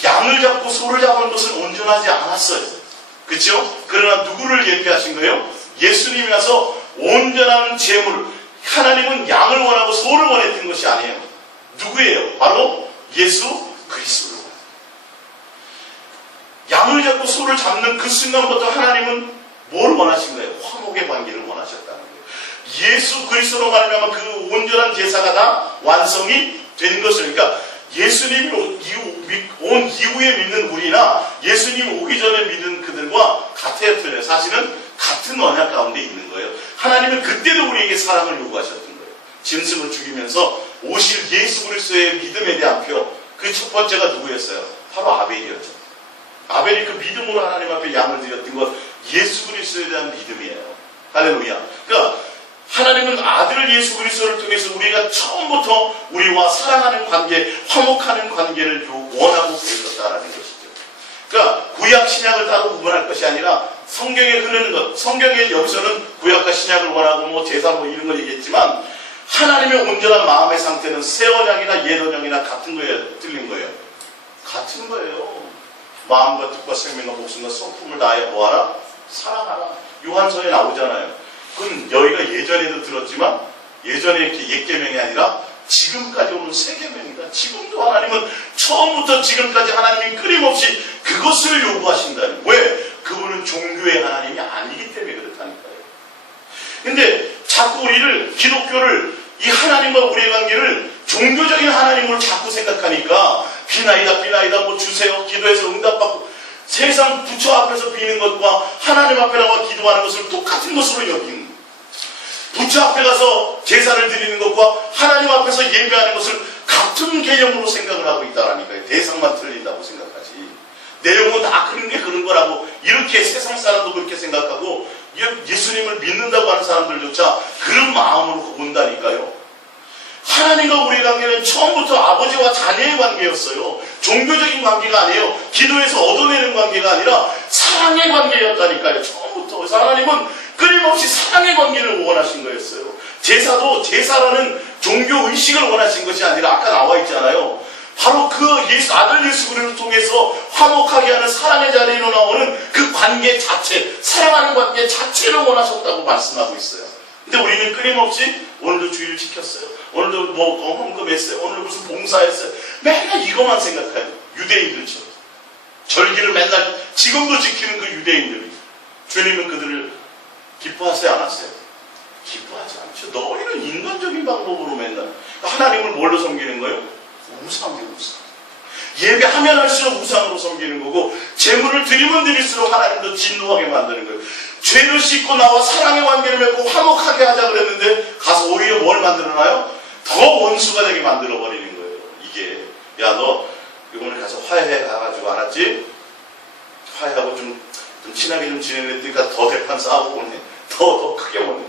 양을 잡고 소를 잡은 것은 온전하지 않았어요. 그렇죠? 그러나 누구를 예표하신 거예요? 예수님이 와서 온전한 제물, 하나님은 양을 원하고 소를 원했던 것이 아니에요. 누구예요? 바로 예수 그리스도로. 양을 잡고 소를 잡는 그 순간부터 하나님은 뭘 원하신 거예요? 화목의 관계를 원하셨다는 거예요. 예수 그리스도로 말하면 그 온전한 제사가 다 완성이 된 것을, 그러니까 예수님이 온 이후에 믿는 우리나 예수님 오기 전에 믿는 그들과 같아야 틀려요. 사실은 같은 언약 가운데 있는 거예요. 하나님은 그때도 우리에게 사랑을 요구하셨던 거예요. 짐승을 죽이면서 오실 예수 그리스도의 믿음에 대한 표, 그 첫 번째가 누구였어요? 바로 아벨이었죠. 아벨이 그 믿음으로 하나님 앞에 양을 드렸던 것, 예수 그리스도에 대한 믿음이에요. 할렐루야. 그러니까 하나님은 아들 예수 그리스도를 통해서 우리가 처음부터 우리와 사랑하는 관계, 화목하는 관계를 원하고 계셨다라는 것이죠. 그러니까 구약 신약을 따로 구분할 것이 아니라 성경에 흐르는 것, 성경에 여기서는 구약과 신약을 원하고 뭐 제사 뭐 이런 걸 얘기했지만 하나님의 온전한 마음의 상태는 새 언약이나 옛 언약이나 같은 거예요? 틀린 거예요? 같은 거예요. 마음과 뜻과 생명과 목숨과 성품을 다하여 뭐하라? 사랑하라. 요한서에 나오잖아요. 그건 여기가 예전에도 들었지만 예전에 이렇게 옛 계명이 아니라 지금까지 오는 새 계명이다. 지금도 하나님은 처음부터 지금까지 하나님이 끊임없이 그것을 요구하신다는. 왜? 그분은 종교의 하나님이 아니기 때문에 그렇다니까요. 근데 자꾸 우리를, 기독교를, 이 하나님과 우리의 관계를 종교적인 하나님으로 자꾸 생각하니까 비나이다 뭐 주세요 기도해서 응답받고, 세상 부처 앞에서 비는 것과 하나님 앞에 나와 기도하는 것을 똑같은 것으로 여기는, 부처 앞에 가서 제사를 드리는 것과 하나님 앞에서 예배하는 것을 같은 개념으로 생각을 하고 있다라니까요. 대상만 틀린다고 생각하지. 내용은 다 그런 게 그런 거라고, 이렇게 세상 사람도 그렇게 생각하고 예수님을 믿는다고 하는 사람들조차 그런 마음으로 본다니까요. 하나님과 우리의 관계는 처음부터 아버지와 자녀의 관계였어요. 종교적인 관계가 아니에요. 기도에서 얻어내는 관계가 아니라 사랑의 관계였다니까요. 처음부터. 그래서 하나님은 끊임없이 사랑의 관계를 원하신 거였어요. 제사도 제사라는 종교 의식을 원하신 것이 아니라 아까 나와 있잖아요. 바로 그 아들 예수 그리스도를 통해서 화목하게 하는 사랑의 자리로 나오는 그 관계 자체, 사랑하는 관계 자체를 원하셨다고 말씀하고 있어요. 근데 우리는 끊임없이 오늘도 주일 지켰어요. 오늘도 뭐 헌금했어요. 오늘 무슨 봉사했어요. 맨날 이것만 생각해요. 유대인들처럼. 절기를 맨날 지금도 지키는 그 유대인들이. 주님은 그들을 기뻐하세요, 안 하세요? 기뻐하지 않죠. 너희는 인간적인 방법으로 맨날. 하나님을 뭘로 섬기는 거예요? 우상이에요, 우상. 예배하면 할수록 우상으로 섬기는 거고, 재물을 드리면 드릴수록 하나님도 진노하게 만드는 거예요. 죄를 씻고 나와 사랑의 관계를 맺고 화목하게 하자 그랬는데 가서 오히려 뭘 만들어놔요? 더 원수가 되게 만들어버리는 거예요. 이게, 야, 너 이번에 가서 화해해 가가지고, 알았지? 화해하고 좀 친하게 좀 지내니까 더 대판 싸우고 오네. 더 크게 오네.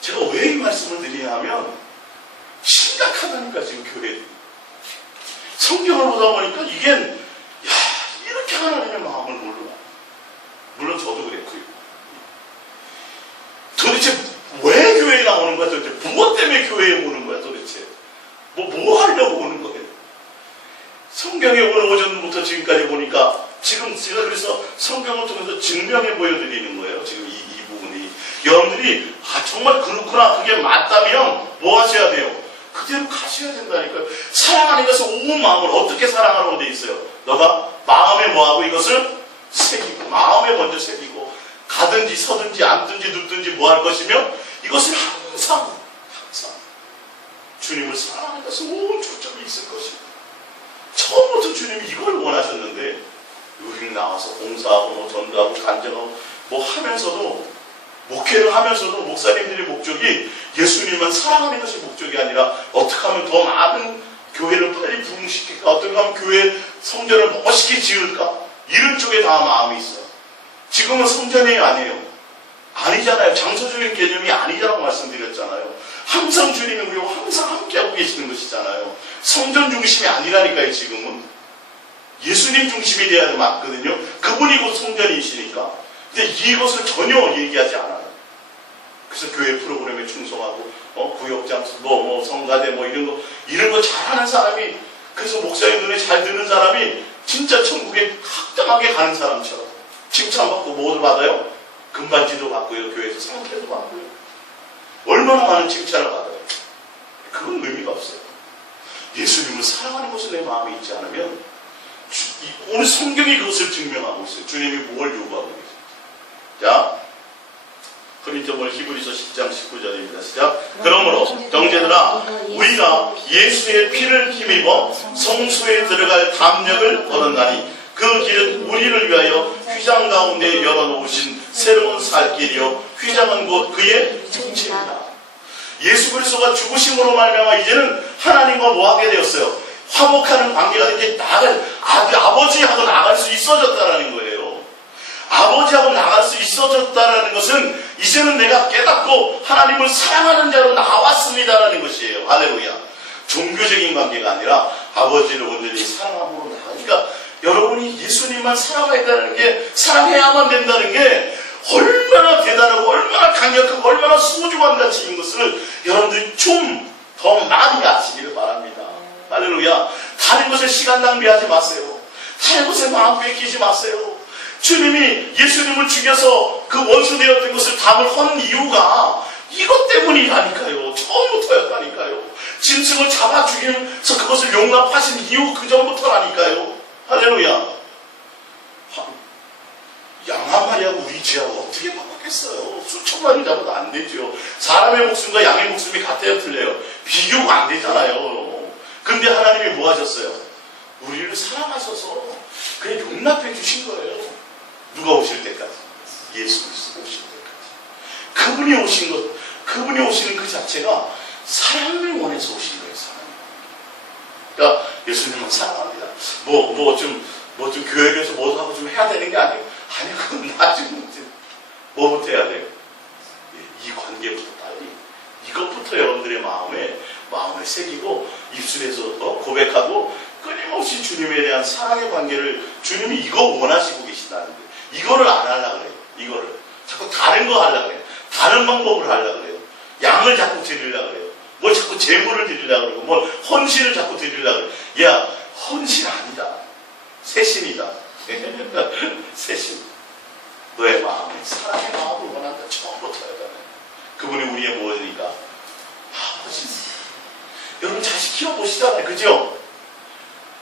제가 왜 이 말씀을 드리냐 하면 심각하다니까. 지금 교회 성경을 보다 보니까 이게, 야, 이렇게 하나님의 마음을 몰라. 물론 저도 그랬고요. 도대체 왜 교회에 나오는 거야? 도대체 무엇 때문에 교회에 오는 거야? 도대체 뭐 하려고 오는 거예요? 성경에 오늘 오전부터 지금까지 보니까 지금 제가 그래서 성경을 통해서 증명해 보여드리는 거예요. 지금 이 부분이. 여러분들이 정말 그렇구나, 그게 맞다면 뭐 하셔야 돼요? 그대로 가셔야 된다니까요. 사랑하는 것은 온 마음을 어떻게 사랑하라고 돼 있어요? 너가 마음에 뭐하고 이것을 새기고, 마음에 먼저 새기고, 가든지 서든지 앉든지 눕든지 뭐 할 것이며, 이것을 항상 주님을 사랑하는 것은 온 초점이 있을 것이고, 처음부터 주님이 이걸 원하셨는데, 여기 나와서 봉사하고 뭐 전도하고 간증하고 뭐 하면서도, 목회를 하면서도 목사님들의 목적이 예수님만 사랑하는 것이 목적이 아니라 어떻게 하면 더 많은 교회를 빨리 부흥시킬까, 어떻게 하면 교회 성전을 멋있게 지을까, 이런 쪽에 다 마음이 있어요. 지금은 성전이 아니에요. 아니잖아요. 장소적인 개념이 아니라고 말씀드렸잖아요. 항상 주님이 우리와 항상 함께하고 계시는 것이잖아요. 성전 중심이 아니라니까요. 지금은 예수님 중심이 돼야 맞거든요. 그분이 곧 성전이시니까. 근데 이것을 전혀 얘기하지 않아요. 그래서 교회 프로그램에 충성하고 구역장수 성가대 이런 거 잘하는 사람이, 그래서 목사의 눈에 잘 드는 사람이 진짜 천국에 확정하게 가는 사람처럼 칭찬받고 뭐를 받아요? 금반지도 받고요. 교회에서 상패도 받고요. 얼마나 많은 칭찬을 받아요. 그건 의미가 없어요. 예수님을 사랑하는 것에 내 마음이 있지 않으면, 오늘 성경이 그것을 증명하고 있어요. 주님이 뭘 요구하고 계세요. 자, 코린토서 히브리서 10장 19절입니다. 시작. 그러므로 형제들아, 우리가 예수의 피를 힘입어 성소에 들어갈 담력을 얻었나니 그 길은 우리를 위하여 휘장 가운데 열어놓으신 새로운 살 길이요 휘장은 곧 그의 정체입니다. 예수 그리스도가 죽으심으로 말미암아 이제는 하나님과 뭐하게 되었어요? 화목하는 관계가 이렇게 아버지하고 나갈 수 있어졌다라는 거예요. 아버지하고 나갈 수 있어졌다라는 것은 이제는 내가 깨닫고 하나님을 사랑하는 자로 나왔습니다라는 것이에요. 할렐루야. 종교적인 관계가 아니라 아버지를 온전히 사랑함으로 나가니까, 여러분이 예수님만 사랑해야 게, 사랑해야만 된다는 게 얼마나 대단하고 얼마나 강력하고 얼마나 소중한 가치인 것을 여러분들이 좀 더 많이 아시기를 바랍니다. 할렐루야. 다른 것에 시간 낭비하지 마세요. 다른 것에 마음 뺏기지 마세요. 주님이 예수님을 죽여서 그 원수 되었던 것을 담을 헌 이유가 이것 때문이라니까요. 처음부터였다니까요. 짐승을 잡아 죽이면서 그것을 용납하신 이유 그 전부터라니까요. 할렐루야. 양 한 마리하고 우리 쥐하고 어떻게 바꾸겠어요? 수천 마리 잡아도 안 되죠. 사람의 목숨과 양의 목숨이 같아요, 틀려요? 비교가 안 되잖아요. 근데 하나님이 뭐 하셨어요? 우리를 사랑하셔서 그냥 용납해 주신 거예요. 누가 오실 때까지? 예수 그리스도 오실 때까지. 그분이 오신 것, 그분이 오시는 그 자체가 사랑을 원해서 오신 거예요. 사랑. 그러니까 예수님은 사랑합니다. 좀 교회에서 뭐 하고 좀 해야 되는 게 아니에요. 아니, 그건 나중에 뭐부터 해야 돼요? 이 관계부터 빨리. 이것부터 여러분들의 마음에 새기고 입술에서 고백하고 끊임없이 주님에 대한 사랑의 관계를, 주님이 이거 원하시고 계시다는데 이거를 안 하려고 그래요. 이거를 자꾸 다른 거 하려고 그래요. 다른 방법을 하려고 그래요. 양을 자꾸 드리려고 그래요. 뭘 자꾸 제물을 드리려고 그러고 뭘 헌신을 자꾸 드리려고 그래요. 야, 헌신 아니다. 새신이다. 새신. 너의 마음에 사랑의 마음을 원한다. 처음부터였잖아요. 그분이 우리의 무엇이니까? 아버지. 여러분 자식 키워보시잖아요. 그죠?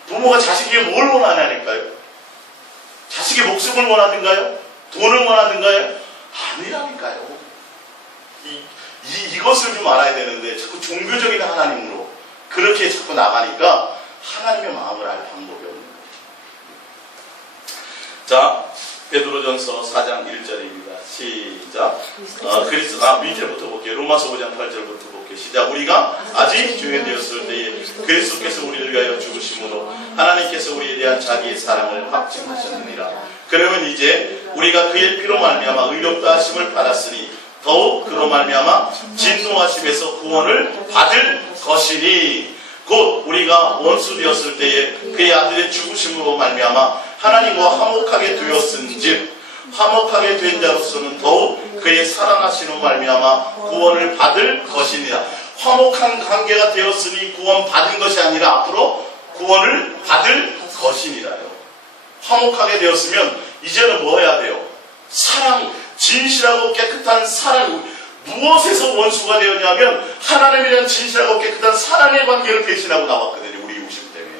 부모가 자식에게 뭘 원하냐니까요? 자식의 목숨을 원하든가요? 돈을 원하든가요? 아니라니까요. 이것을 좀 알아야 되는데 자꾸 종교적인 하나님으로 그렇게 자꾸 나가니까 하나님의 마음을 알 방법이 없는 거예요. 자, 베드로전서 4장 1절입니다. 시작. 밑에부터 볼게요. 로마서 5장 8절부터 볼게요. 시작. 우리가 아직 주인되었을 때에 그리스도께서 우리를 위하여 죽으심으로 하나님께서 우리에 대한 자기의 사랑을 확증하셨느니라. 그러면 이제 우리가 그의 피로 말미암아 의롭다 하심을 받았으니 더욱 그로 말미암아 진노하심에서 구원을 받을 것이니, 곧 우리가 원수 되었을 때에 그의 아들의 죽으심으로 말미암아 하나님과 화목하게 되었은즉 화목하게 된 자로서는 더욱 그의 사랑하심으로 말미암아 구원을 받을 것이니라. 화목한 관계가 되었으니 구원 받은 것이 아니라 앞으로 구원을 받을 것이니라요. 화목하게 되었으면 이제는 뭐 해야 돼요? 사랑, 진실하고 깨끗한 사랑. 무엇에서 원수가 되었냐면 하나님에 대한 진실하고 깨끗한 사랑의 관계를 대신하고 나왔거든요. 우리 욕심 때문에.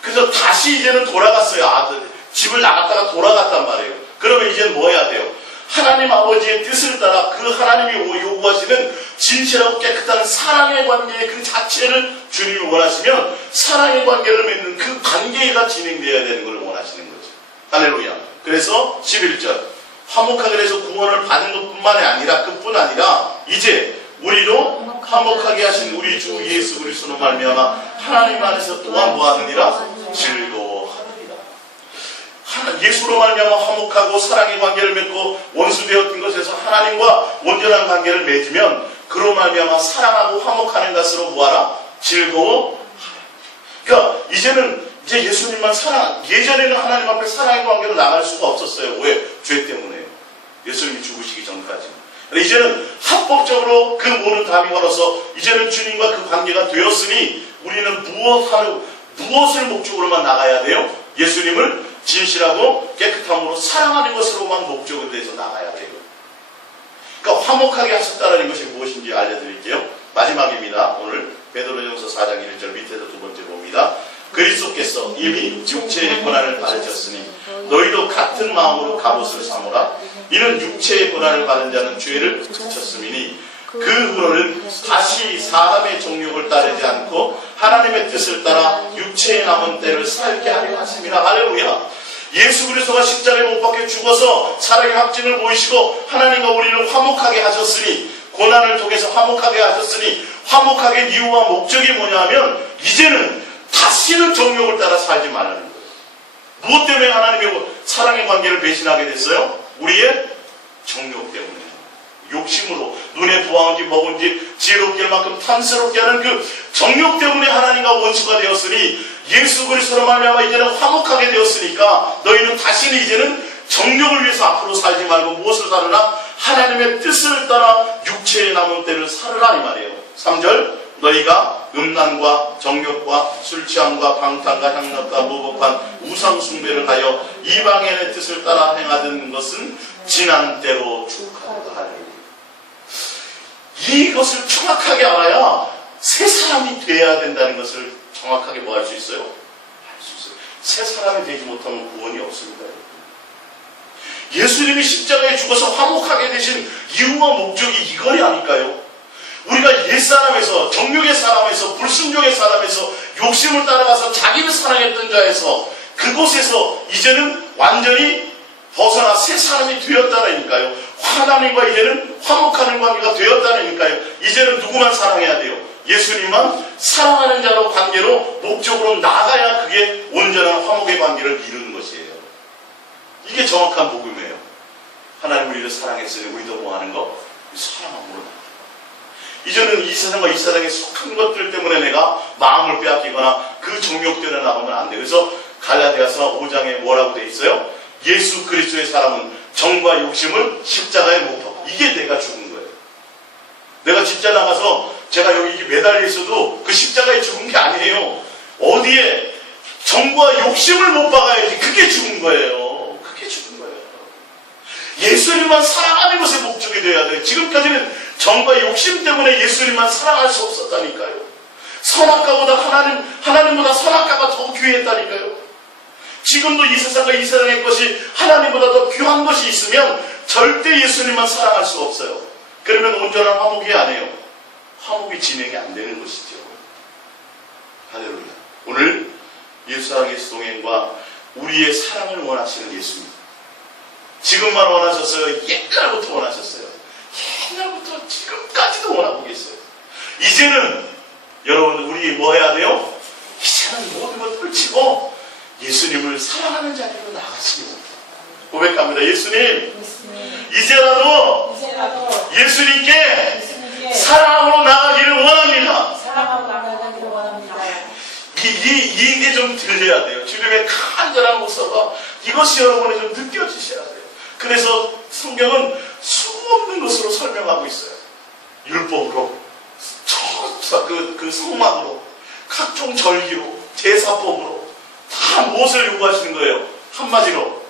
그래서 다시 이제는 돌아갔어요. 아들 집을 나갔다가 돌아갔단 말이에요. 그러면 이제는 뭐 해야 돼요? 하나님 아버지의 뜻을 따라 그 하나님이 요구하시는 진실하고 깨끗한 사랑의 관계의 그 자체를 주님이 원하시면 사랑의 관계를 맺는 그 관계가 진행되어야 되는 걸 원하시는 거죠. 할렐루야. 그래서 11절 화목하게 돼서 구원을 받은 것뿐만이 아니라 그뿐 아니라 이제 우리도 화목하게 하신 우리 주 예수 그리스도로 말미암아 하나님 안에서 또한 뭐하느니라? 즐거워하느니라. 예수로 말미암아 화목하고 사랑의 관계를 맺고 원수 되었던 것에서 하나님과 온전한 관계를 맺으면 그로 말미암아 사랑하고 화목하는 것으로 뭐하라? 즐거워하라. 그러니까 이제 예수님만 예전에는 하나님 앞에 사랑의 관계로 나갈 수가 없었어요. 왜? 죄 때문에요. 예수님이 죽으시기 전까지. 이제는 합법적으로 그 모든 담이 걸어서 이제는 주님과 그 관계가 되었으니 우리는 무엇을 목적으로만 나가야 돼요? 예수님을 진실하고 깨끗함으로 사랑하는 것으로만 목적을 내서 나가야 돼요. 그러니까 화목하게 하셨다는 것이 무엇인지 알려드릴게요. 마지막입니다. 오늘 베드로전서 4장 1절 밑에서 두 번째 봅니다. 그리스도께서 이미 육체의 고난을 받으셨으니 너희도 같은 마음으로 갑옷을 삼으라. 이는 육체의 고난을 받은 자는 죄를 그쳤음이니 그 후로는 다시 사람의 정욕을 따르지 않고 하나님의 뜻을 따라 육체에 남은 때를 살게 하려 하심이라. 할렐루야. 예수 그리스도가 십자가에 못 박혀 죽어서 사랑의 확증을 보이시고 하나님과 우리를 화목하게 하셨으니, 고난을 통해서 화목하게 하셨으니, 화목하게 이유와 목적이 뭐냐면 이제는 다시는 정욕을 따라 살지 말라는 거예요. 무엇 때문에 하나님의 사랑의 관계를 배신하게 됐어요? 우리의 정욕 때문에. 욕심으로 눈에 보아온지 먹은지 지혜롭게 할 만큼 탐스럽게 하는 그 정욕 때문에 하나님과 원수가 되었으니, 예수 그리스도로 말미암아 이제는 화목하게 되었으니까 너희는 다시는 이제는 정욕을 위해서 앞으로 살지 말고 무엇을 따르라? 하나님의 뜻을 따라 육체에 남은 때를 살으라 이 말이에요. 3절 너희가 음란과 정욕과 술취함과 방탕과 향락과 무법한 우상 숭배를 하여 이방인의 뜻을 따라 행하던 것은 지난 때로 축하하다 하리니. 이것을 정확하게 알아야 새 사람이 돼야 된다는 것을 정확하게 뭐 할 수 있어요? 할 수 있어요. 새 사람이 되지 못하면 구원이 없습니다. 예수님이 십자가에 죽어서 화목하게 되신 이유와 목적이 이거이 아닐까요? 우리가 옛사람에서, 정욕의 사람에서, 불순종의 사람에서, 욕심을 따라가서 자기를 사랑했던 자에서, 그곳에서 이제는 완전히 벗어나 새 사람이 되었다니까요. 하나님과 이제는 화목하는 관계가 되었다니까요. 이제는 누구만 사랑해야 돼요? 예수님만 사랑하는 자로 관계로 목적으로 나가야 그게 온전한 화목의 관계를 이루는 것이에요. 이게 정확한 복음이에요. 하나님 우리를 사랑했으니 우리도 뭐 하는 거? 사랑함으로. 이제는 이 세상과 이 세상에 속한 것들 때문에 내가 마음을 빼앗기거나 그 정욕 때문에 나가면 안 돼. 그래서 갈라디아서 5장에 뭐라고 돼 있어요? 예수 그리스도의 사람은 정과 욕심을 십자가에 못 박고. 이게 내가 죽은 거예요. 내가 진짜 나가서 제가 여기 매달려 있어도 그 십자가에 죽은 게 아니에요. 어디에 정과 욕심을 못 박아야지. 그게 죽은 거예요. 그게 죽은 거예요. 예수님만 사랑하는 것에 목적이 돼야 돼요. 지금까지는 정과 욕심 때문에 예수님만 사랑할 수 없었다니까요. 선악과보다 하나님보다 선악과가 더 귀했다니까요. 지금도 이 세상과 이 세상의 것이 하나님보다 더 귀한 것이 있으면 절대 예수님만 사랑할 수 없어요. 그러면 온전한 화목이 아니에요. 화목이 진행이 안 되는 것이죠. 할렐루야. 오늘 예수랑 예수 동행과 우리의 사랑을 원하시는 예수님. 지금만 원하셨어요? 옛날부터 원하셨어요. 옛날부터 지금까지도 원하고 계세요. 이제는 여러분 우리 뭐 해야 돼요? 이제는 모든 걸 떨치고 예수님을 사랑하는 자리로 나가시기 고백합니다. 예수님, 이제라도 예수님께 사랑으로 나가기를 원합니다. 이게 좀 들려야 돼요. 주님의 간절한 목소리가 이것이 여러분에 좀 느껴지셔야 돼요. 그래서 성경은 수없는 것으로 설명하고 있어요. 율법으로, 그 성막으로, 각종 절기로, 제사법으로 다 무엇을 요구하시는 거예요? 한마디로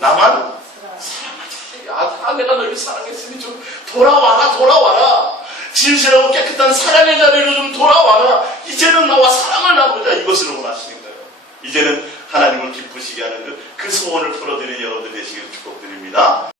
나만 사랑하자. 내가 너를 사랑했으니 좀 돌아와라. 진실하고 깨끗한 사랑의 자리로 좀 돌아와라. 이제는 나와 사랑을 나누자. 이것을 원하시는 거예요. 이제는 하나님을 기쁘시게 하는 그 소원을 풀어드리는 여러분들 되시기를 축복드립니다.